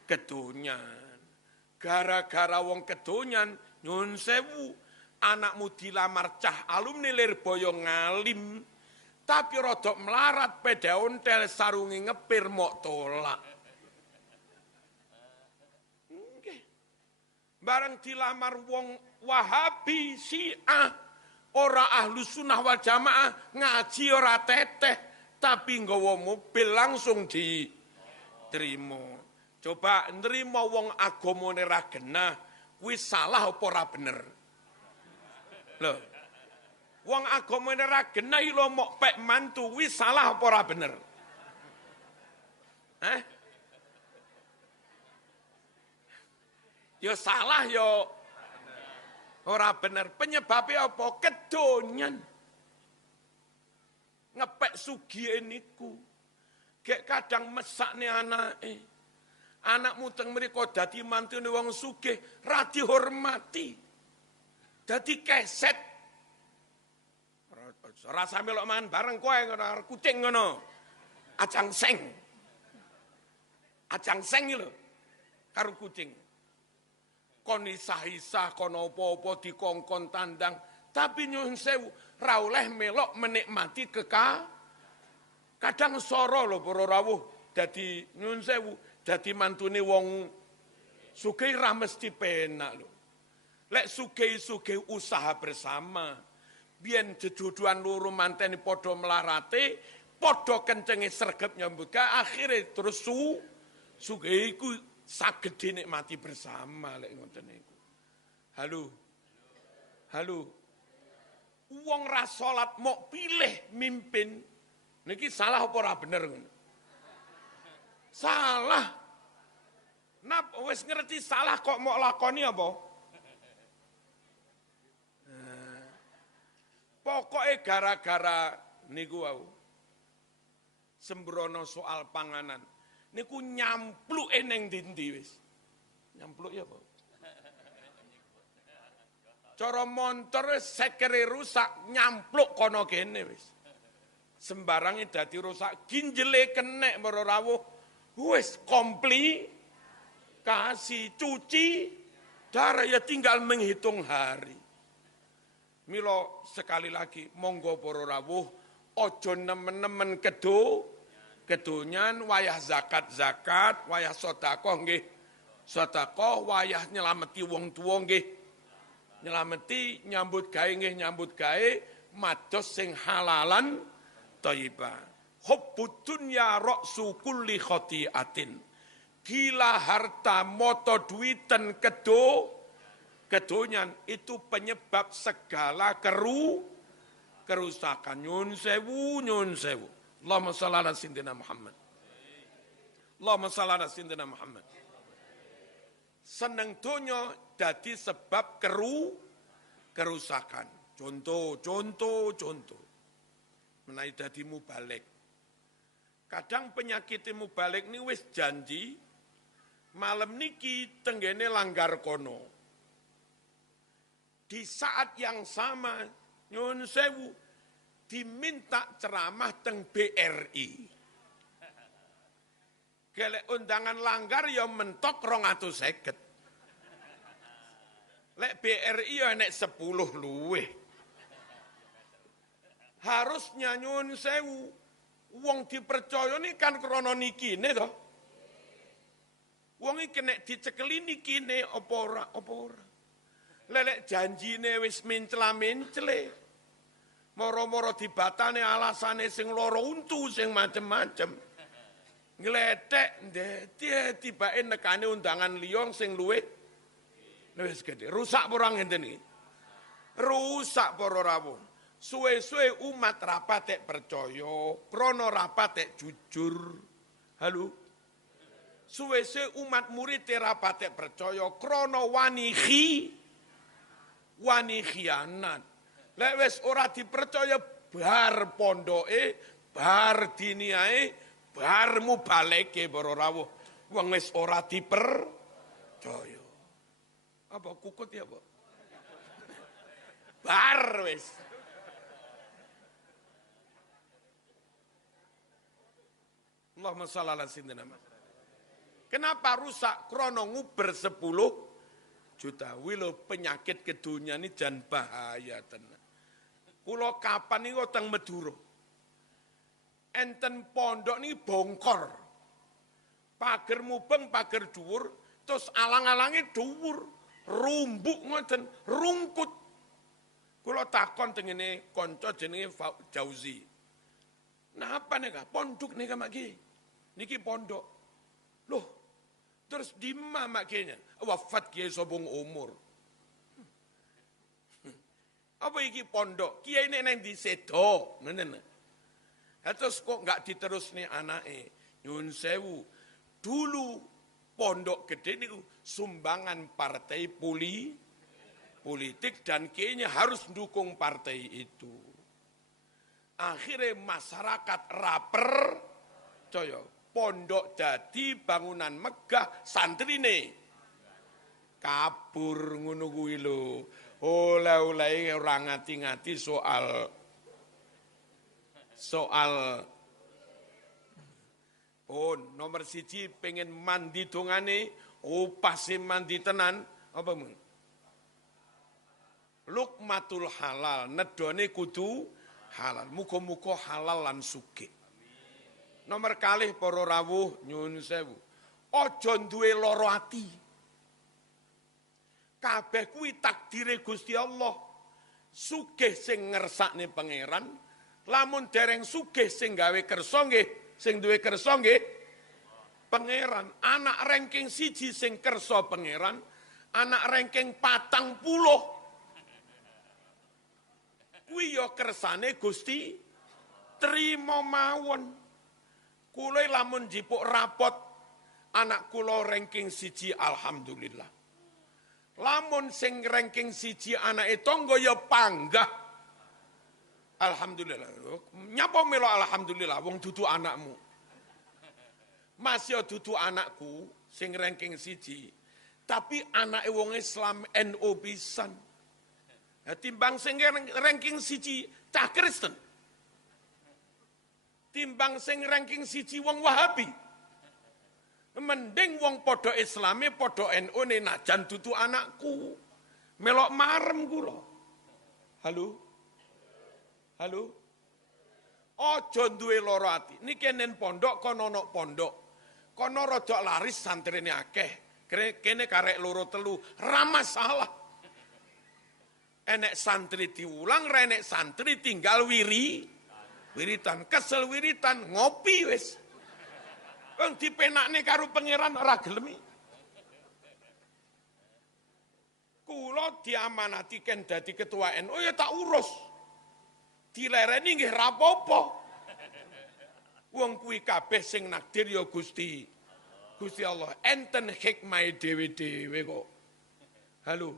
kedonyan. Gara-gara wong kedonyan nyun sewu, anakmu dilamar cah alumni Lirboyo ngalim, tapi rodok melarat peda ontel sarungi ngepir mok tolak. Bareng dilamar wong Wahabi Syiah, ora ahlu sunnah wal jamaah, ngaji ora teteh, tapi nggawa mobil langsung diterima. Coba nerima wong agamane ra genah, kuwi salah apa ora bener? Loh, wong agamane ra genah lho mok pek mantu, wis salah apa ora bener? Ya salah ya Ora bener. Penyebabnya apa? Kedonyan. Ngepek sugih niku. Gek kadang mesakne anake. Anakmu teng mriko dadi mantune wong sugih, ra dihormati. Dadi keset. Ora sampe lok mangan bareng kowe ngono, kucing ngono. Ajang seng. Ajang seng lho. Karo kucing. Kon isah-isah, kon apa-apa dikongkon tandang, tapi nyuwun sewu, ra oleh melok menikmati kadang soro lho para rawuh, dadi nyuwun sewu, dadi mantune wong sugih ra mesti penak lho. Lek sugih-sugih usaha bersama, biyen jejodohan loro manteni padha melarate, padha kencenge sregep nyambut gawe, akhire terus sugih iku saged dinikmati bersama lek ngoten niku. Halo. Wong ra salat mok pilih mimpin. Niki salah apa ora bener ngono? Salah. Napa wis ngerti salah kok mok lakoni apa? Pokoke gara-gara niku wau. Sembrono soal panganan. Niku nyampluke ning ndi wis. Nyampluk ya apa? Cara montor sekere rusak nyampluk kono kene wis. Sembarange dadi rusak, ginjele kenek para rawuh. Wis kasih cuci darah ya tinggal menghitung hari. Milo sekali lagi monggo para rawuh ojo nemen-nemen kedonyan, wayah zakat, wayah sedekah nggih. Sedekah, wayah nyelameti wong tuwa nggih. Nyelameti nyambut gawe mados sing halalan thayyibah. Hubbud dunya ra'su kulli khati'atin. Gila harta moto duiten kedonyan itu penyebab segala kerusakan. Nyun sewu. Allahumma shalli ala sayyidina Muhammad. Allahumma shalli ala sayyidina Muhammad. Seneng donya dadi sebab kerusakan. Contoh. Menawi dadi mubalik. Kadang penyakit mubalik ini wis janji malam niki tenggene langgar kono. Di saat yang sama nyun sewu diminta ceramah teng BRI. Kelek undangan langgar ya mentok 250. Lek BRI ya nek 10 luweh. Harusnya nyun sewu wong dipercaya ini kan krana nikine to. Wong iki nek dicekeli nikine apa ora? Lelek janjine wis mencela-mencele. Moro-moro dibatane alasane sing loro untu sing macem-macem. Ngletek tibake nekane undangan liya sing luwih gede. Rusak ora ngenten iki? Rusak para rawuh. Suwe-suwe umat rapatek percaya, krana rapatek jujur. Halo. Suwe-suwe umat murid rapatek percaya, krana wani khianat. Lek wis ora dipercaya bar pondoke, bar diniae, bar mubaleke para rawuh. Wong wis ora dipercaya. Apa kukut ya, Pak? Bar wis. Allahumma shalli ala sayyidina Muhammad. Kenapa rusak? Krono nguber 10 juta. Wilo penyakit kedunya ini jan bahaya tenan. Kulo kapan niku teng Madura. Enten pondok ini bongkor. Pager mubeng, pager dhuwur, terus alang-alange dhuwur, rumbuk ngoten, rungkut. Kulo takon tengene kanca jenenge Jauzi. Nah apa nih pondok nih maki, niki pondok, loh, terus di mana makinya, wafat kiai sobong umur, apa iki pondok, kiai ini neng di sedo, mana, terus kok nggak diterus nih anake, nyun sewu, dulu pondok gede niku sumbangan partai politik dan kayaknya harus dukung partai itu. Akhirnya masyarakat raper, coyo, pondok jadi bangunan megah santrine kabur ngono kuwi lho. Oleh-oleh ora ngati-ngati soal nomor 1 pengen mandi dongane, pasti mandi tenan apa mung? Lukmatul halal, nedone kudu halal. Muga-muga halal lan sugih. Nomor kalih para rawuh nyuwun sewu. Aja duwe lara ati. Kabeh kuwi takdire Gusti Allah. Sugih sing ngersakne pangeran, lamun dereng sugih sing gawe kersa nggih, sing duwe kersa nggih pangeran. Anak ranking 1 sing kersa pangeran, anak ranking 40 kuwi ya kersane Gusti trima mawon. Kula lamun jipuk rapot anak kula ranking 1 alhamdulillah. Lamun sing ranking 1 anake tangga ya panggah. Alhamdulillah. Nyapa melo alhamdulillah wong dudu anakmu. Mas ya dudu anakku sing ranking 1. Tapi anake wong Islam NU pisan. Ya, timbang sing ranking 1 cah Kristen. Timbang sing ranking 1 wong Wahabi. Mending wong podo Islami, podo NU ne najan dudu anakku. Melok marem kula. Halo? Aja duwe lara ati. Niki nen pondok kono ana pondok. Kono rada laris santrine akeh. Kene karek loro telu, ra masalah. Enek santri diulang, renek santri tinggal wiritan. Kesel wiritan, ngopi wis. Wong dipenakne karo pangeran ora gelem. Kula diamanati ken dadi ketua NU ya tak urus. Dilereni nggih ra apa-apa. Wong kuwi kabeh sing nakdir ya Gusti Allah. Enten hikmah dhewe-dhewe kok. Halo.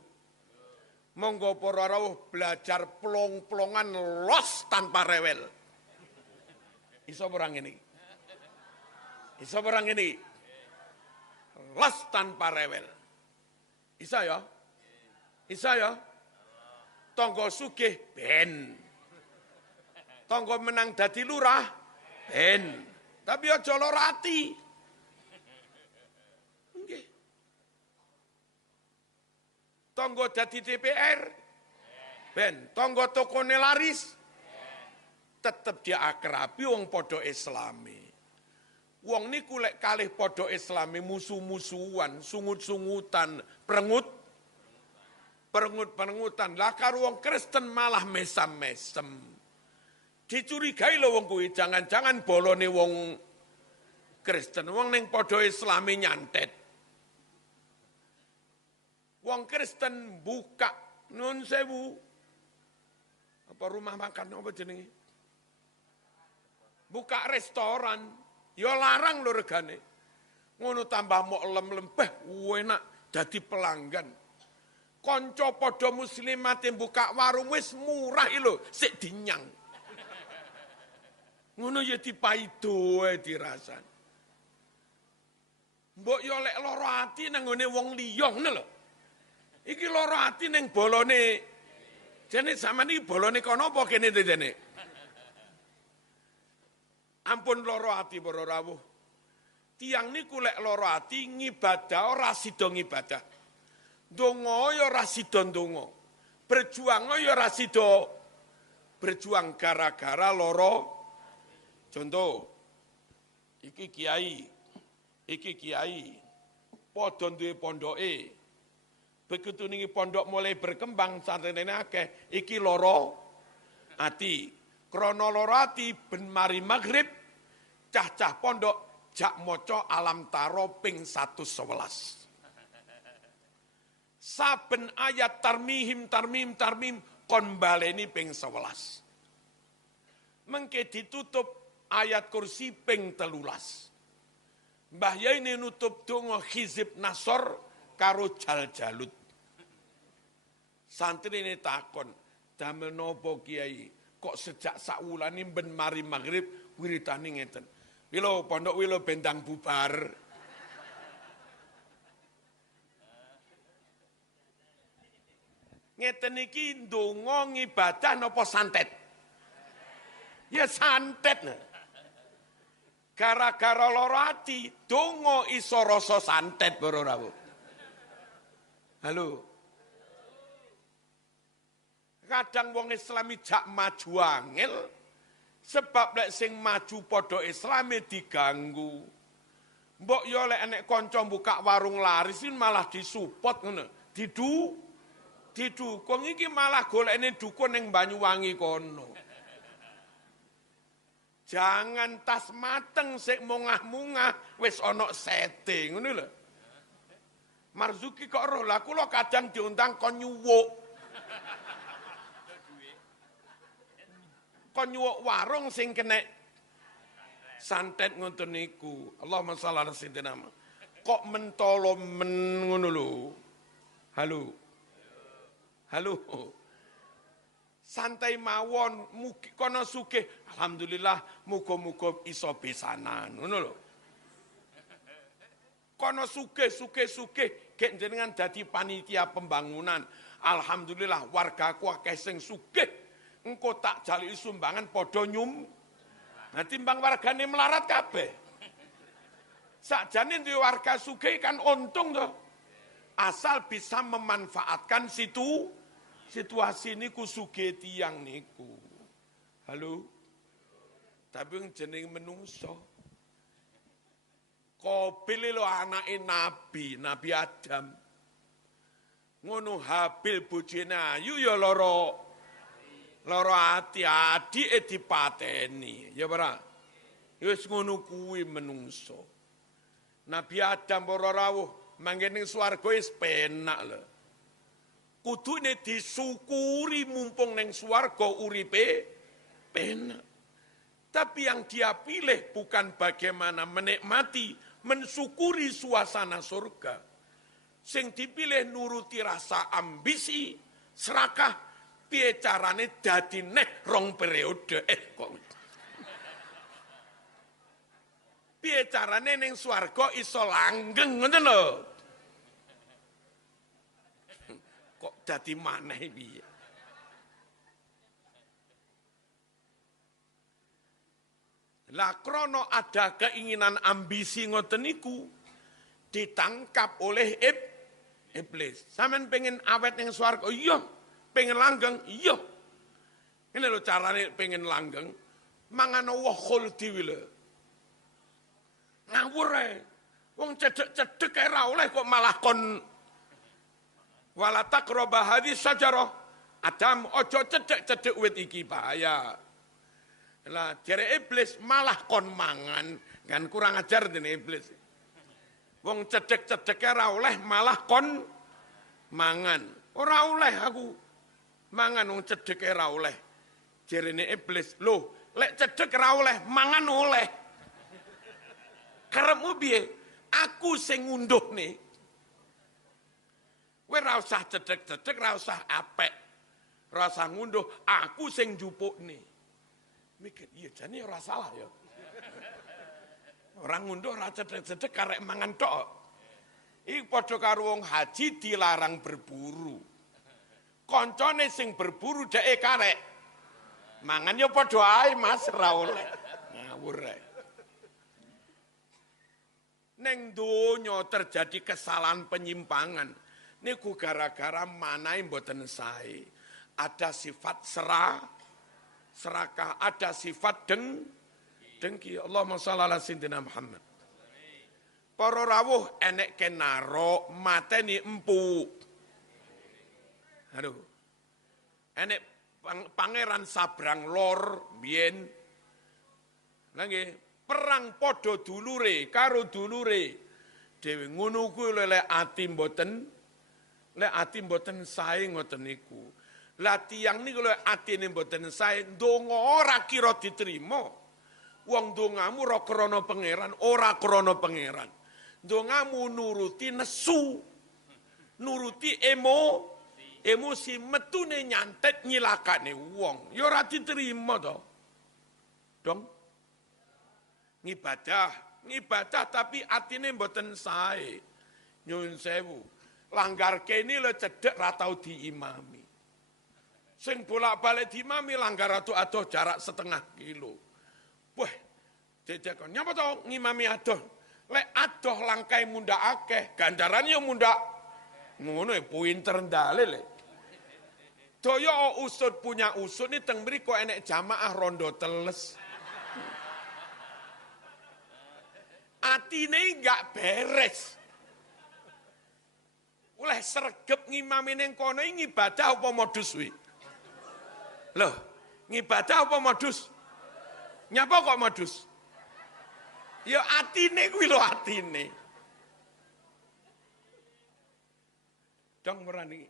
Monggo para rawuh belajar plong-plongan los tanpa rewel. Iso orang ini. Los tanpa rewel. Isa ya. Tonggo sugih ben. Tonggo menang dadi lurah ben. Tapi aja lara ati. Nggih. Tonggo dadi DPR ben. Tonggo tokone laris tetep dia akrabi wong padha Islami. Wong niku lek kalih padha Islami musuh-musuhan, sungut-sungutan, perengut-perengutan. Lah karo wong Kristen malah mesam-mesem. Dicurigai lho wong kuwi, jangan-jangan bolone wong Kristen, wong ning padha Islami nyantet. Wong Kristen buka nun sewu apa rumah makan apa jenenge? Buka restoran, ya larang lho regane. Ngono tambah mok lem-lembeh, enak dadi pelanggan. Kanca padha muslimat buka warung wis murah lho, sik dinyang. Ngono ya dipaido ae dirasan. Mbok yo lek lara ati nang ngene wong liya ngono lho. Iki lara ati ning bolone. Jane sampean iki bolone kono apa kene jane? Ampun lara ati para rawuh. Tiang niku lek lara ati ngibadah ora sida ngibadah. Ndonga ya ora sida ndonga. Berjuang ya ora sida berjuang gara-gara lara. Contoh iki kiai padha duwe pondoke. Begitu niki pondok mulai berkembang santrine akeh, iki lara ati. Krana lara ati ben mari maghrib cah-cah pondok jak maca alam taro ping 111. Saben ayat tarmim kon baleni ping 11. Mengke ditutup ayat kursi ping 13. Mbah Yai ini nutup donga Hizib Nasor karo Jal Jalut. Santri ini takon, damel nopo Kiai? Kok sejak sakwulan ini ben mari maghrib wiridane ngeten. Wilo pondok wilo bentang bubar. Ngeten iki ndonga ngibadah napa santet? Ya santet. Gara-gara lara ati, donga iso rasa santet para rawuh. Halo. Kadang wong Islami jak maju angel, sebab lek sing maju padha Islame diganggu. Mbok yo lek enek kanca buka warung laris malah disupport ngono. Didukung iki malah golekne dukun ning Banyuwangi kono. Jangan tas mateng sik mungah-mungah wis ana setting ngono lho. Marzuki kok roh lah kula kadang diundang kon nyuwuk. Kon nyuwuk warung sing kena santet ngoten niku. Allahumma shalli ala sayyidina Muhammad. Kok mentolo men ngono lho. Halo. Halo. Santai mawon, mugi kono sugih. Alhamdulillah, muga-muga iso besanan. Ngono lho. Kono sugih, gek jenengan dadi panitia pembangunan. Alhamdulillah, wargaku akeh sing sugih. Engko tak jaliki sumbangan padha nyum. Nah, timbang wargane melarat kabeh. Sakjane duwe warga sugih kan untung to. Asal bisa memanfaatkan situasi niku sugih tiyang niku. Halo. Tapi jeneng menungso. Qabil lho anake Nabi Adam. Ngono Habil bojone ayu ya lara ati adike dipateni. Ya ora. Wis ngono kuwi menungso. Nabi Adam para rawuh manggen ning swarga wis penak lho. Kudune disyukuri mumpung ning swarga uripe penak. Tapi yang dia pilih bukan bagaimana menikmati, mensyukuri suasana surga. Sing dipilih nuruti rasa ambisi, serakah, piye carane dadi neh 2 periode. Piye carane ning swarga iso langgeng ngoten lho. Kok dadi maneh piye? Lah krono ada keinginan ambisi ngoten niku ditangkap oleh iblis. Sampeyan pengen awet ning swarga? Iya. Pengen langgeng? Iya. Ini lho carane pengen langgeng. Mangan wah khuldi wile. Ngawur ae. Wong cedek-cedek kae ra oleh kok malah kon wala taqraba hadhihi syajarah. Adam ojo cedek-cedek wit iki bahaya. Lah jare iblis malah kon mangan, kan kurang ajar dene iblis. Wong cedek-cedeke ora oleh malah kon mangan. Ora oleh aku mangan wong cedeke ora oleh. Jarene iblis, "Loh, lek cedek ora oleh, mangan oleh." Karepmu piye? Aku sing ngunduhne. Kowe ora usah cedek-cedek, ora usah apek. Ora usah ngunduh, aku sing njupukne. Mikir, iya jane ora salah ya. Orang ngunduh ora cedek-cedek karek mangan tok. Iki padha karo wong haji dilarang berburu. Koncone sing berburu dheke karek mangan ya padha ae Mas ora oleh. Ngawur ae. Neng donya terjadi kesalahan penyimpangan. Niku gara-gara manahe mboten sae. Ada sifat serakah, ada sifat dengki. Allahumma shalli ala sayyidina Muhammad. Para rawuh enek kenaro mateni empu. Aduh. Enek pangeran Sabrang Lor biyen. Nggih, perang padha dulure karo dulure. Dhewe ngono kuwi lek ati mboten sae ngoten niku. Lah tiyang niku lho atine mboten sae ndonga ora kira diterima. Wong ndongamu ora krana pangeran, ora krana pangeran. Ndongamu nuruti nesu. Nuruti emosi metune nyantet nyilakane wong. Ya ora diterima to. Dong. Ngibadah tapi atine mboten sae. Nyun sewu. Langgar kene lho cedhek ra tau diimami. Sing bolak-balik diimami langgar adoh jarak setengah kilo. Wah, jejak nyapa to ngimami adoh. Lek adoh langkai munda akeh, ganjaran yo munda ngono pinter ndale le. Daya usut punya usut ni teng mriko enek jamaah rondo teles. Atine enggak beres. Oleh sregep ngimami ning kono ngibadah apa modus wi? Loh, ngibadah apa modus? Nyapa kok modus? Ya atine kuwi lho atine. Dong merani.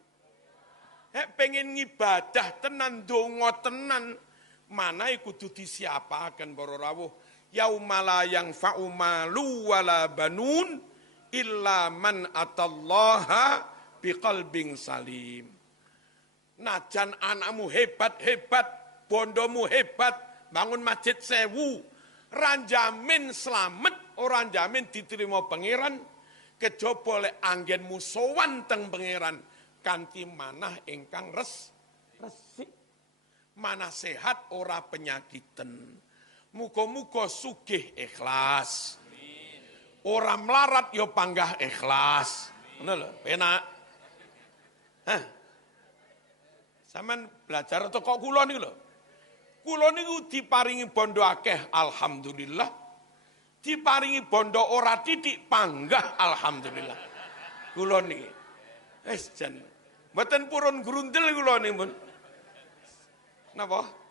Pengen ngibadah tenan donga tenan mana kudu disiapaken para rawuh. Yaumala yang fa'umalu wala banun illa man atallaha biqalbin salim. Najan anakmu hebat-hebat, bondomu hebat, bangun masjid 1000, ranjamin selamat, orang jamin diterima pangeran, kejaba lek anggenmu sowan teng pangeran kanthi manah ingkang resik. Manah sehat ora penyakiten. Muga-muga sugih ikhlas. Ora melarat yo panggah ikhlas. Ngono lho, penak. Hah. Sampeyan belajar atau kok kula niku lho. Kula niku diparingi bondo akeh alhamdulillah. Diparingi bondo ora titik panggah alhamdulillah. Kula niki. Wis jan. Mboten purun grundel kula niku, Mun. Napa?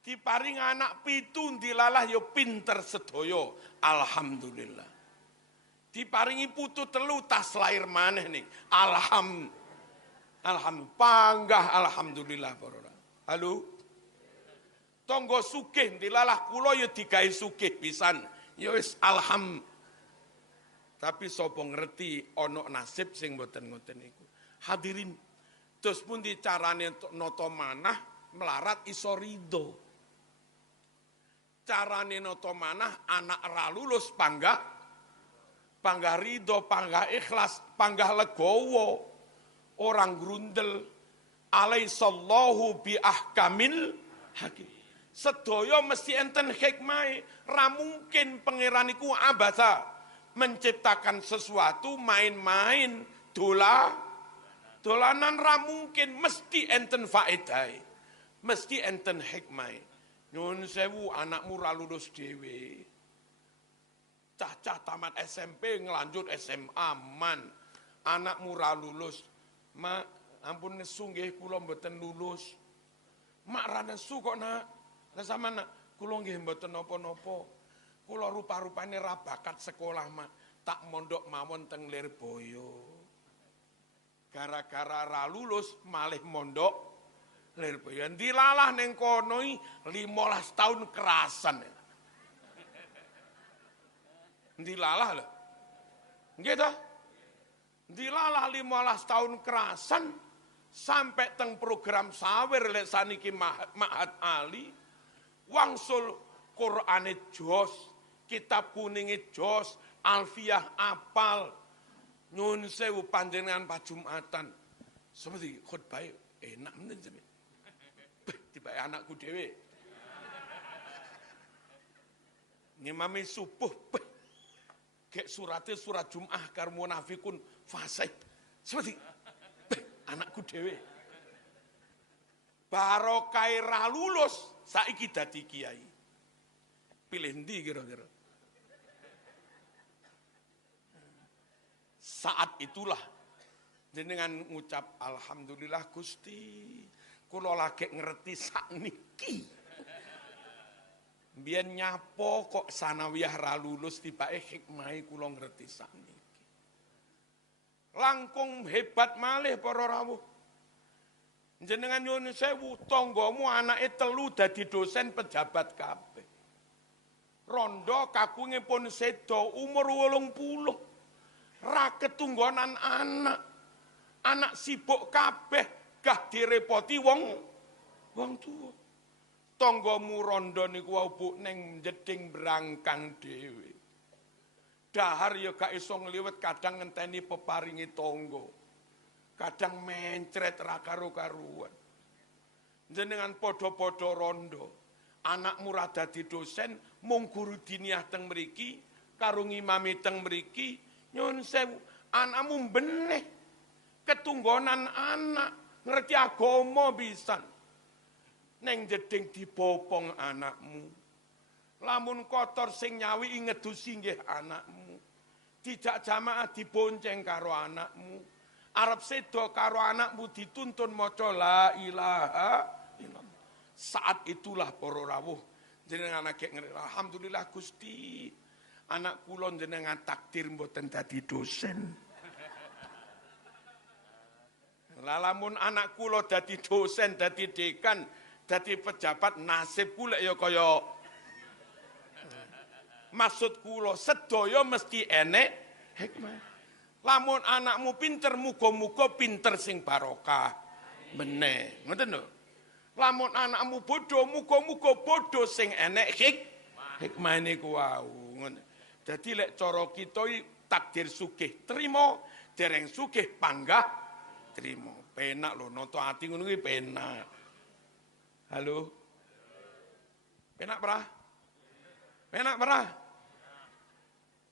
Diparing anak 7 dilalah yo pinter sedaya alhamdulillah. Diparingi putu 3 tas lahir maneh nih alhamdulillah panggah alhamdulillah para. Halo tonggo sugih dilalah kula yo digawe sugih pisan yo wis tapi sapa ngerti ana nasib sing mboten ngoten niku. Hadirin terus pundi carane nata manah melarat iso ridho. Carane nata manah anak ra lulus panggah ridho, panggah ikhlas, panggah legowo, orang grundel. Alaihissallahu bi ahkamil hakim. Sedaya mesti enten hikmah. Ra mungkin pangeran iku abasa menciptakan sesuatu main-main dolanan ra mungkin, mesti enten faedah, mesti enten hikmah. Nyun sewu anakmu ra lulus dhewe. Cah-cah tamat SMP ngelanjut SMA man. Anakmu ra lulus. Mak, ampun nesu nggih kula mboten lulus. Mak ra nesu kok nak. Lah sampean nak kula nggih mboten napa-napa. Kula rupa-rupane ra bakat sekolah mak. Tak mondok mawon teng Lirboyo. Gara-gara ra lulus malih mondok Lirboyo. Dilalah ning kono 15 tahun kerasan. Dilalah lho. Nggih ta? Dilalah 15 tahun kerasan sampai teng program sawer lek saniki Ma'had Ali. Wangsul Qur'ane jos, kitab kuninge jos, alfiyah apal. Nyun sewu panjenengan pas Jumatan. Seperti khutbah enak men jenenge. Tiba anakku dhewe. Ngimami subuh kayak surat Jum'ah karo munafikun fasih. Seperti anakku dhewe. Barokah ra lulus saiki dadi kiai. Pilih ndi kira-kira? Saat itulah jenengan ngucap alhamdulillah Gusti. Kula lagi ngerti sakniki. Biyen nyapo kok sanawiyah ra lulus tibake hikmahe kula ngerti sakniki. Langkung hebat malih para rawuh. Jenengan nyuwun sewu tanggamu anake 3 dadi dosen pejabat kabeh. Rondo kakunge pun sedo umur 80. Ra ketunggonan anak. Anak sibuk kabeh gah direpoti wong tuwa. Tanggamu rondo niku wau Bu ning jeding brangkang dhewe. Dahar ya gak iso ngliwet kadang ngenteni peparingi tangga. Kadang mencret ra karo-karuan. Jenengan padha-padha rondo. Anakmu ra dadi dosen, mung guru diniyah teng mriki, karo ngimami teng mriki, nyuwun sewu, anakmu beneh ketunggonan anak, ngerti agama pisan. Neng jeding dibopong anakmu. Lamun kotor sing nyawi ngedusi nggih anakmu. Dijak jamaah dibonceng karo anakmu. Arep sedo karo anakmu dituntun maca la ilaha illallah. Saat itulah para rawuh jenengan agek ngeri, alhamdulillah Gusti. Anak kula jenengan takdir mboten dadi dosen. Lamun anak kula dadi dosen, dadi dekan, dadi pejabat, nasib kula ya kaya maksud kula sedaya mesti enek hikmah. Lamun anakmu pinter, muga-muga pinter sing barokah. Bener, ngoten lho. Lamun anakmu bodoh, muga-muga bodoh sing enek hikmah niku wau. Dadi lek cara kita takdir sugih trima, dereng sugih panggah trima. Penak lho nonton ati ngono kuwi penak. Halo. Penak pra? Penak pra?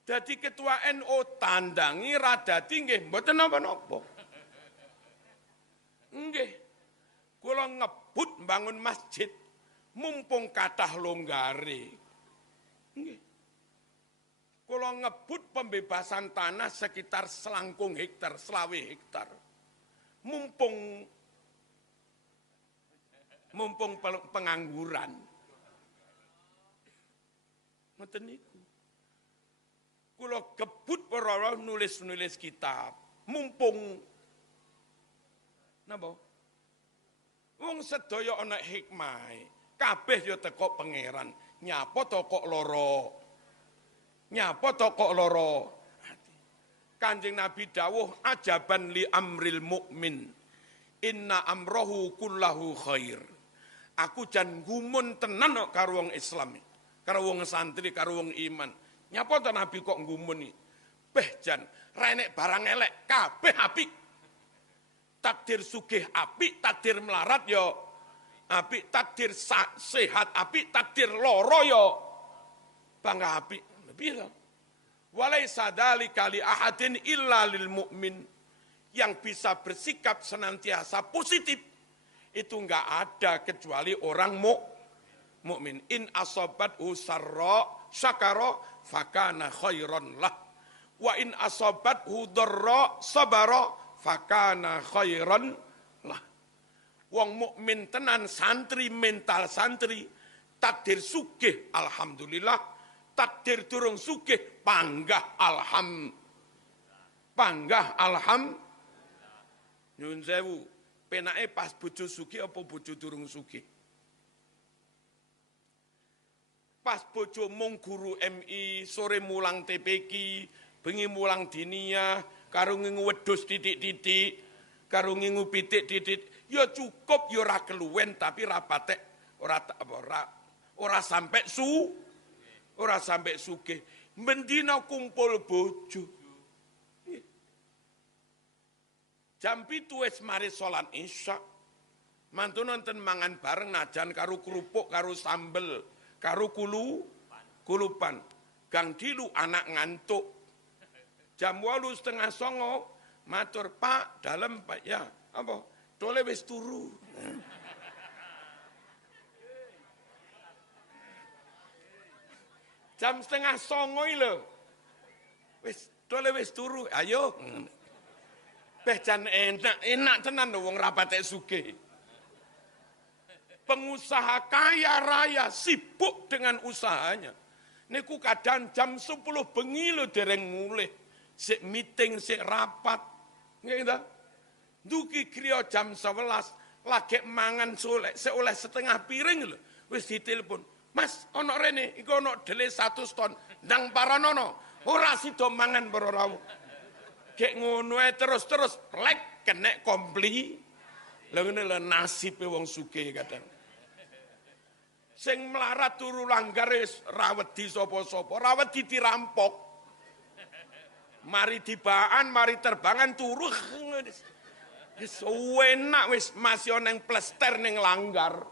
Dadi ketua NU tandangi radati nggih mboten napa-napa. Nggih. Kula ngebut bangun masjid mumpung kathah longgare. Nggih. Kula ngebut pembebasan tanah sekitar selangkung hektar, selawe hektar. Mumpung pengangguran. Ngoten niku. Kula gebut para nulis-nulis kitab. Mumpung napa? Wong sedaya ana hikmah. Kabeh ya teko pangeran. Nyapa to kok lara? Nyapa to kok lara? Kanjeng Nabi dawuh ajaban li amril mukmin. Inna amrohu kullahu khair. Aku jan gumun tenan kok karo wong Islam, karo wong santri, karo wong iman. Nyapa to Nabi kok ngumuni? Beh jan, ra enek barang elek, kabeh apik. Takdir sugih apik, takdir melarat ya apik, takdir sehat apik, takdir lara ya bangga apik. Piye to? Walaisa dzalika li ahadin illa lil mukmin. Yang bisa bersikap senantiasa positif itu enggak ada kecuali orang mukmin. In asobathu sarra syakara fakana khairan lah. Wa in asobathu dharra sabara fakana khairan lah. Wong mukmin tenan santri, mental santri, takdir sugih alhamdulillah, takdir durung sugih panggah nyun sewu, penake pas bojo sugih apa bojo durung sugih? Pas bojo mung guru MI, sore mulang TPQ, bengi mulang diniyah, karo ngingu wedhus titik-titik, karo ngingu pitik titik, ya cukup ya ora keluwen tapi ra patek ora sampai sugih. Mendina kumpul bojo. Jam 7 wis mari salat Isya. Mantun nonton mangan bareng najan karo kerupuk, karo sambel, karo kulupan. Gang dilu anak ngantuk. Jam 8:30 matur, Pak, dalem Pak ya. Apa? Dole wis turu. Jam 8:30 lho. Dole wis turu. Ayo. Jan enak tenan wong rapate sugih. Pengusaha kaya raya sibuk dengan usahanya. Niku kadang jam 10 bengi lho dereng mulih. Sik meeting, sik rapat. Nggih ta? Duki kriya jam 11 lagi mangan solek, seoleh setengah piring lho. Wis ditelepon, "Mas, ana rene, iku ana dele 100 ton, ndang paranono." Ora sida mangan para rawuh. Kek ngono ae terus plek kena kompli. Lha ngene lho nasibe wong sugih kadang. Sing melarat turu langgar wis ra wedi sapa-sapa, ra wedi dirampok. Mari dibaan, mari terbangan turu. Wis enak wis masih ana yang plester ning langgar.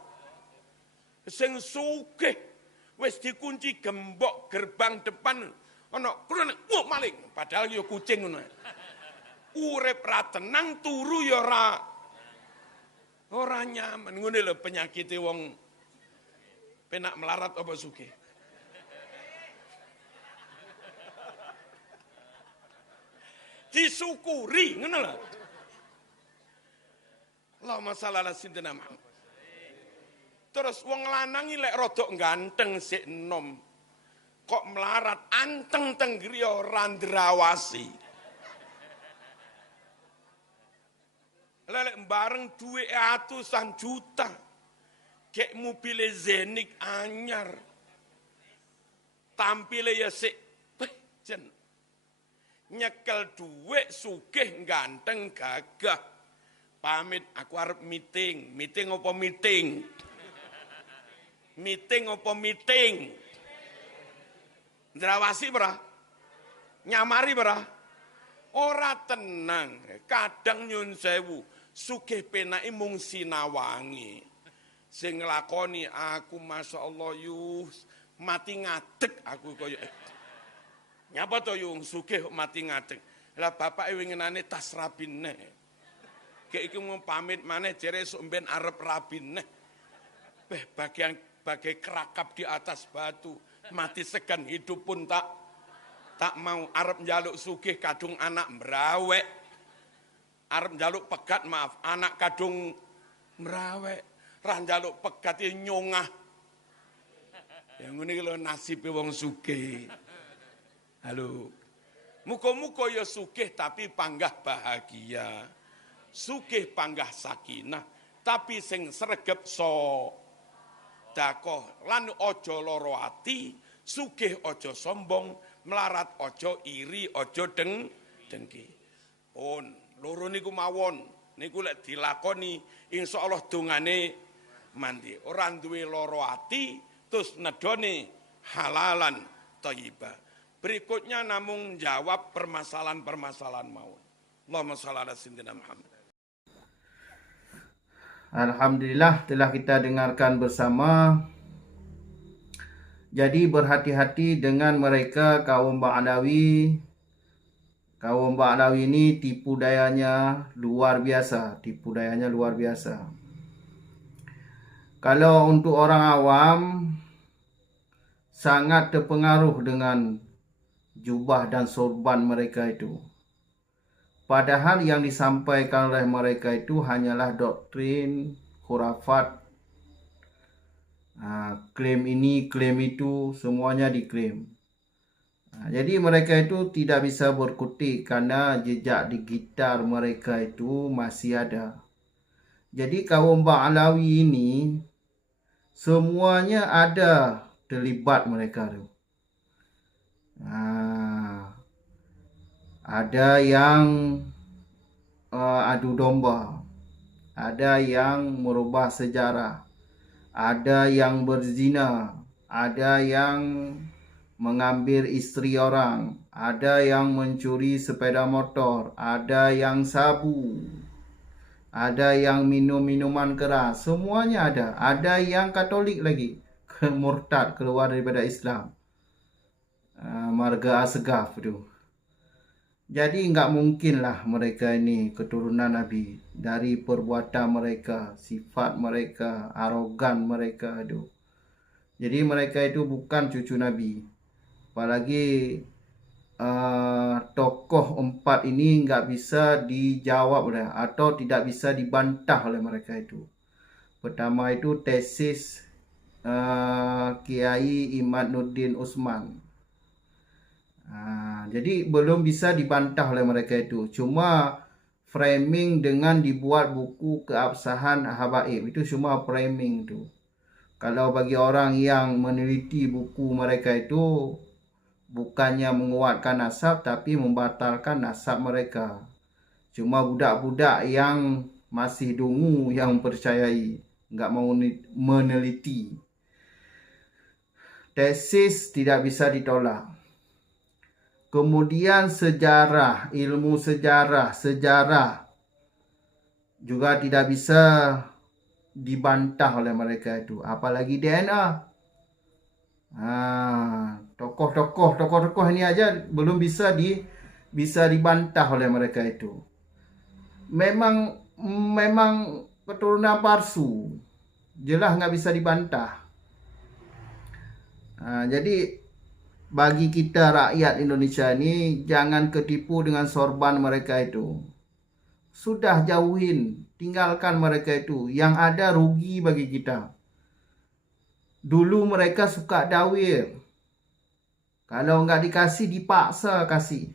Sing sugih wis dikunci gembok gerbang depan ana krene maling padahal ya kucing ngono. Urip ra tenang turu ya ora nyaman ngene lho penyakite wong penak melarat apa sugih. Disyukuri ngono lho. Allahumma shalli ala sayyidina Muhammad. Terus wong lanang lek rodok ganteng sik enom. Kok melarat anteng tenggriya ora ndrawasi. Lelek bareng duwe atusan juta. Kek mobil Zenik anyar. Tampile ya sik jen. Nyekel duit sugih ganteng gagah. Pamit aku arep meeting. Meeting apa meeting? Meeting apa meeting? Ndrawasi berah? Nyamari berah? Ora tenang. Kadang nyun sewu. Sugih penake mung sinawangi. Sing nglakoni aku Masya Allah yus. Mati ngadeg aku kaya. Nyapa to yung sugih mati ngadeg. Lah bapak winginane tas rabine. Kayak iki mau pamit maneh jere esuk mben arep rabine. Bagai kerakap di atas batu. Mati segan hidup pun tak mau. Arep njaluk sugih kadung anak mrawek. Arep njaluk pegat maaf anak kadung mrawek. Ra njaluk pegat nyongah. Ya ngene iki lho nasibe wong sugih. Halo. Muga-muga ya sugih tapi panggah bahagia. Sugih panggah sakinah tapi sing sregep dakoh lan aja lara ati, sugih aja sombong, melarat aja iri, aja dengki. Pun loro niku mawon niku lek dilakoni insyaallah dongane mandi. Ora duwe lara ati terus nedone halalan thayyibah. Berikutnya namung jawab permasalahan-permasalahan mawon. Allahumma shalli ala sayyidina Muhammad. Alhamdulillah telah kita dengarkan bersama. Jadi berhati-hati dengan mereka kaum Ba'alawi. Kaum Ba'alawi ini tipu dayanya luar biasa. Tipu dayanya luar biasa. Kalau untuk orang awam sangat terpengaruh dengan jubah dan sorban mereka itu. Padahal yang disampaikan oleh mereka itu hanyalah doktrin, khurafat, klaim ini, klaim itu, semuanya diklaim. Jadi mereka itu tidak bisa berkutik karena jejak digital mereka itu masih ada. Jadi kaum Ba'alawi ini semuanya ada terlibat mereka itu. Ada yang adu domba, ada yang merubah sejarah, ada yang berzina, ada yang mengambil isteri orang, ada yang mencuri sepeda motor, ada yang sabu, ada yang minum minuman keras, semuanya ada. Ada yang Katolik lagi, murtad keluar daripada Islam, marga Asgaf itu. Jadi enggak mungkinlah mereka ini keturunan Nabi. Dari perbuatan mereka, sifat mereka, arogan mereka itu. Jadi mereka itu bukan cucu Nabi. Apalagi tokoh empat ini enggak bisa dijawab atau tidak bisa dibantah oleh mereka itu. Pertama itu tesis Kiai Imaduddin Utsman. Jadi belum bisa dibantah oleh mereka itu. Cuma framing dengan dibuat buku keabsahan habaib. Itu cuma framing itu. Kalau bagi orang yang meneliti buku mereka itu, bukannya menguatkan nasab tapi membatalkan nasab mereka. Cuma budak-budak yang masih dungu yang percayai, enggak mau meneliti. Tesis tidak bisa ditolak. Kemudian sejarah, ilmu sejarah juga tidak bisa dibantah oleh mereka itu. Apalagi DNA. Tokoh-tokoh ini aja belum bisa dibantah oleh mereka itu. Memang keturunan palsu. Jelas nggak bisa dibantah. Jadi bagi kita rakyat Indonesia ini jangan ketipu dengan sorban mereka itu. Sudah jauhin, tinggalkan mereka itu. Yang ada rugi bagi kita. Dulu mereka suka dawir. Kalau nggak dikasih, dipaksa kasih.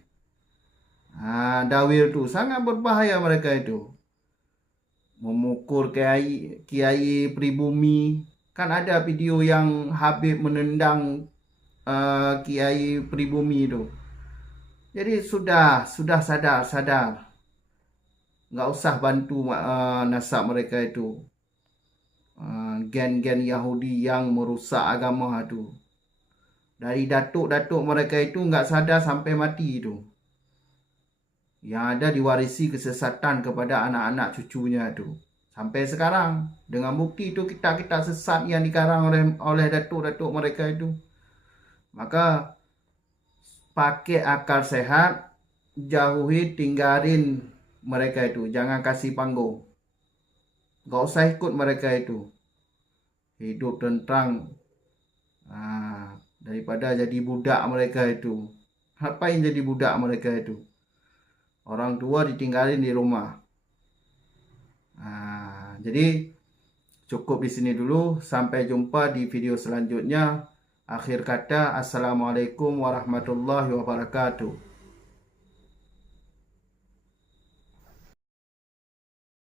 Dawir itu sangat berbahaya mereka itu. Memukul kiai pribumi. Kan ada video yang Habib menendang kiai pribumi itu. Jadi sudah sadar. Nggak usah bantu nasab mereka itu. Gen-gen Yahudi yang merusak agama itu. Dari datuk-datuk mereka itu nggak sadar sampai mati itu. Yang ada diwarisi kesesatan kepada anak-anak cucunya itu. Sampai sekarang. Dengan bukti itu kitab-kitab sesat yang dikarang oleh datuk-datuk mereka itu. Maka pakai akal sehat. Jauhi, tinggalin mereka itu. Jangan kasih panggung. Gak usah ikut mereka itu. Hidup tentang daripada jadi budak mereka itu. Ngapain jadi budak mereka itu? Orang tua ditinggalin di rumah. Jadi cukup di sini dulu. Sampai jumpa di video selanjutnya. Akhir kata, Assalamualaikum warahmatullahi wabarakatuh.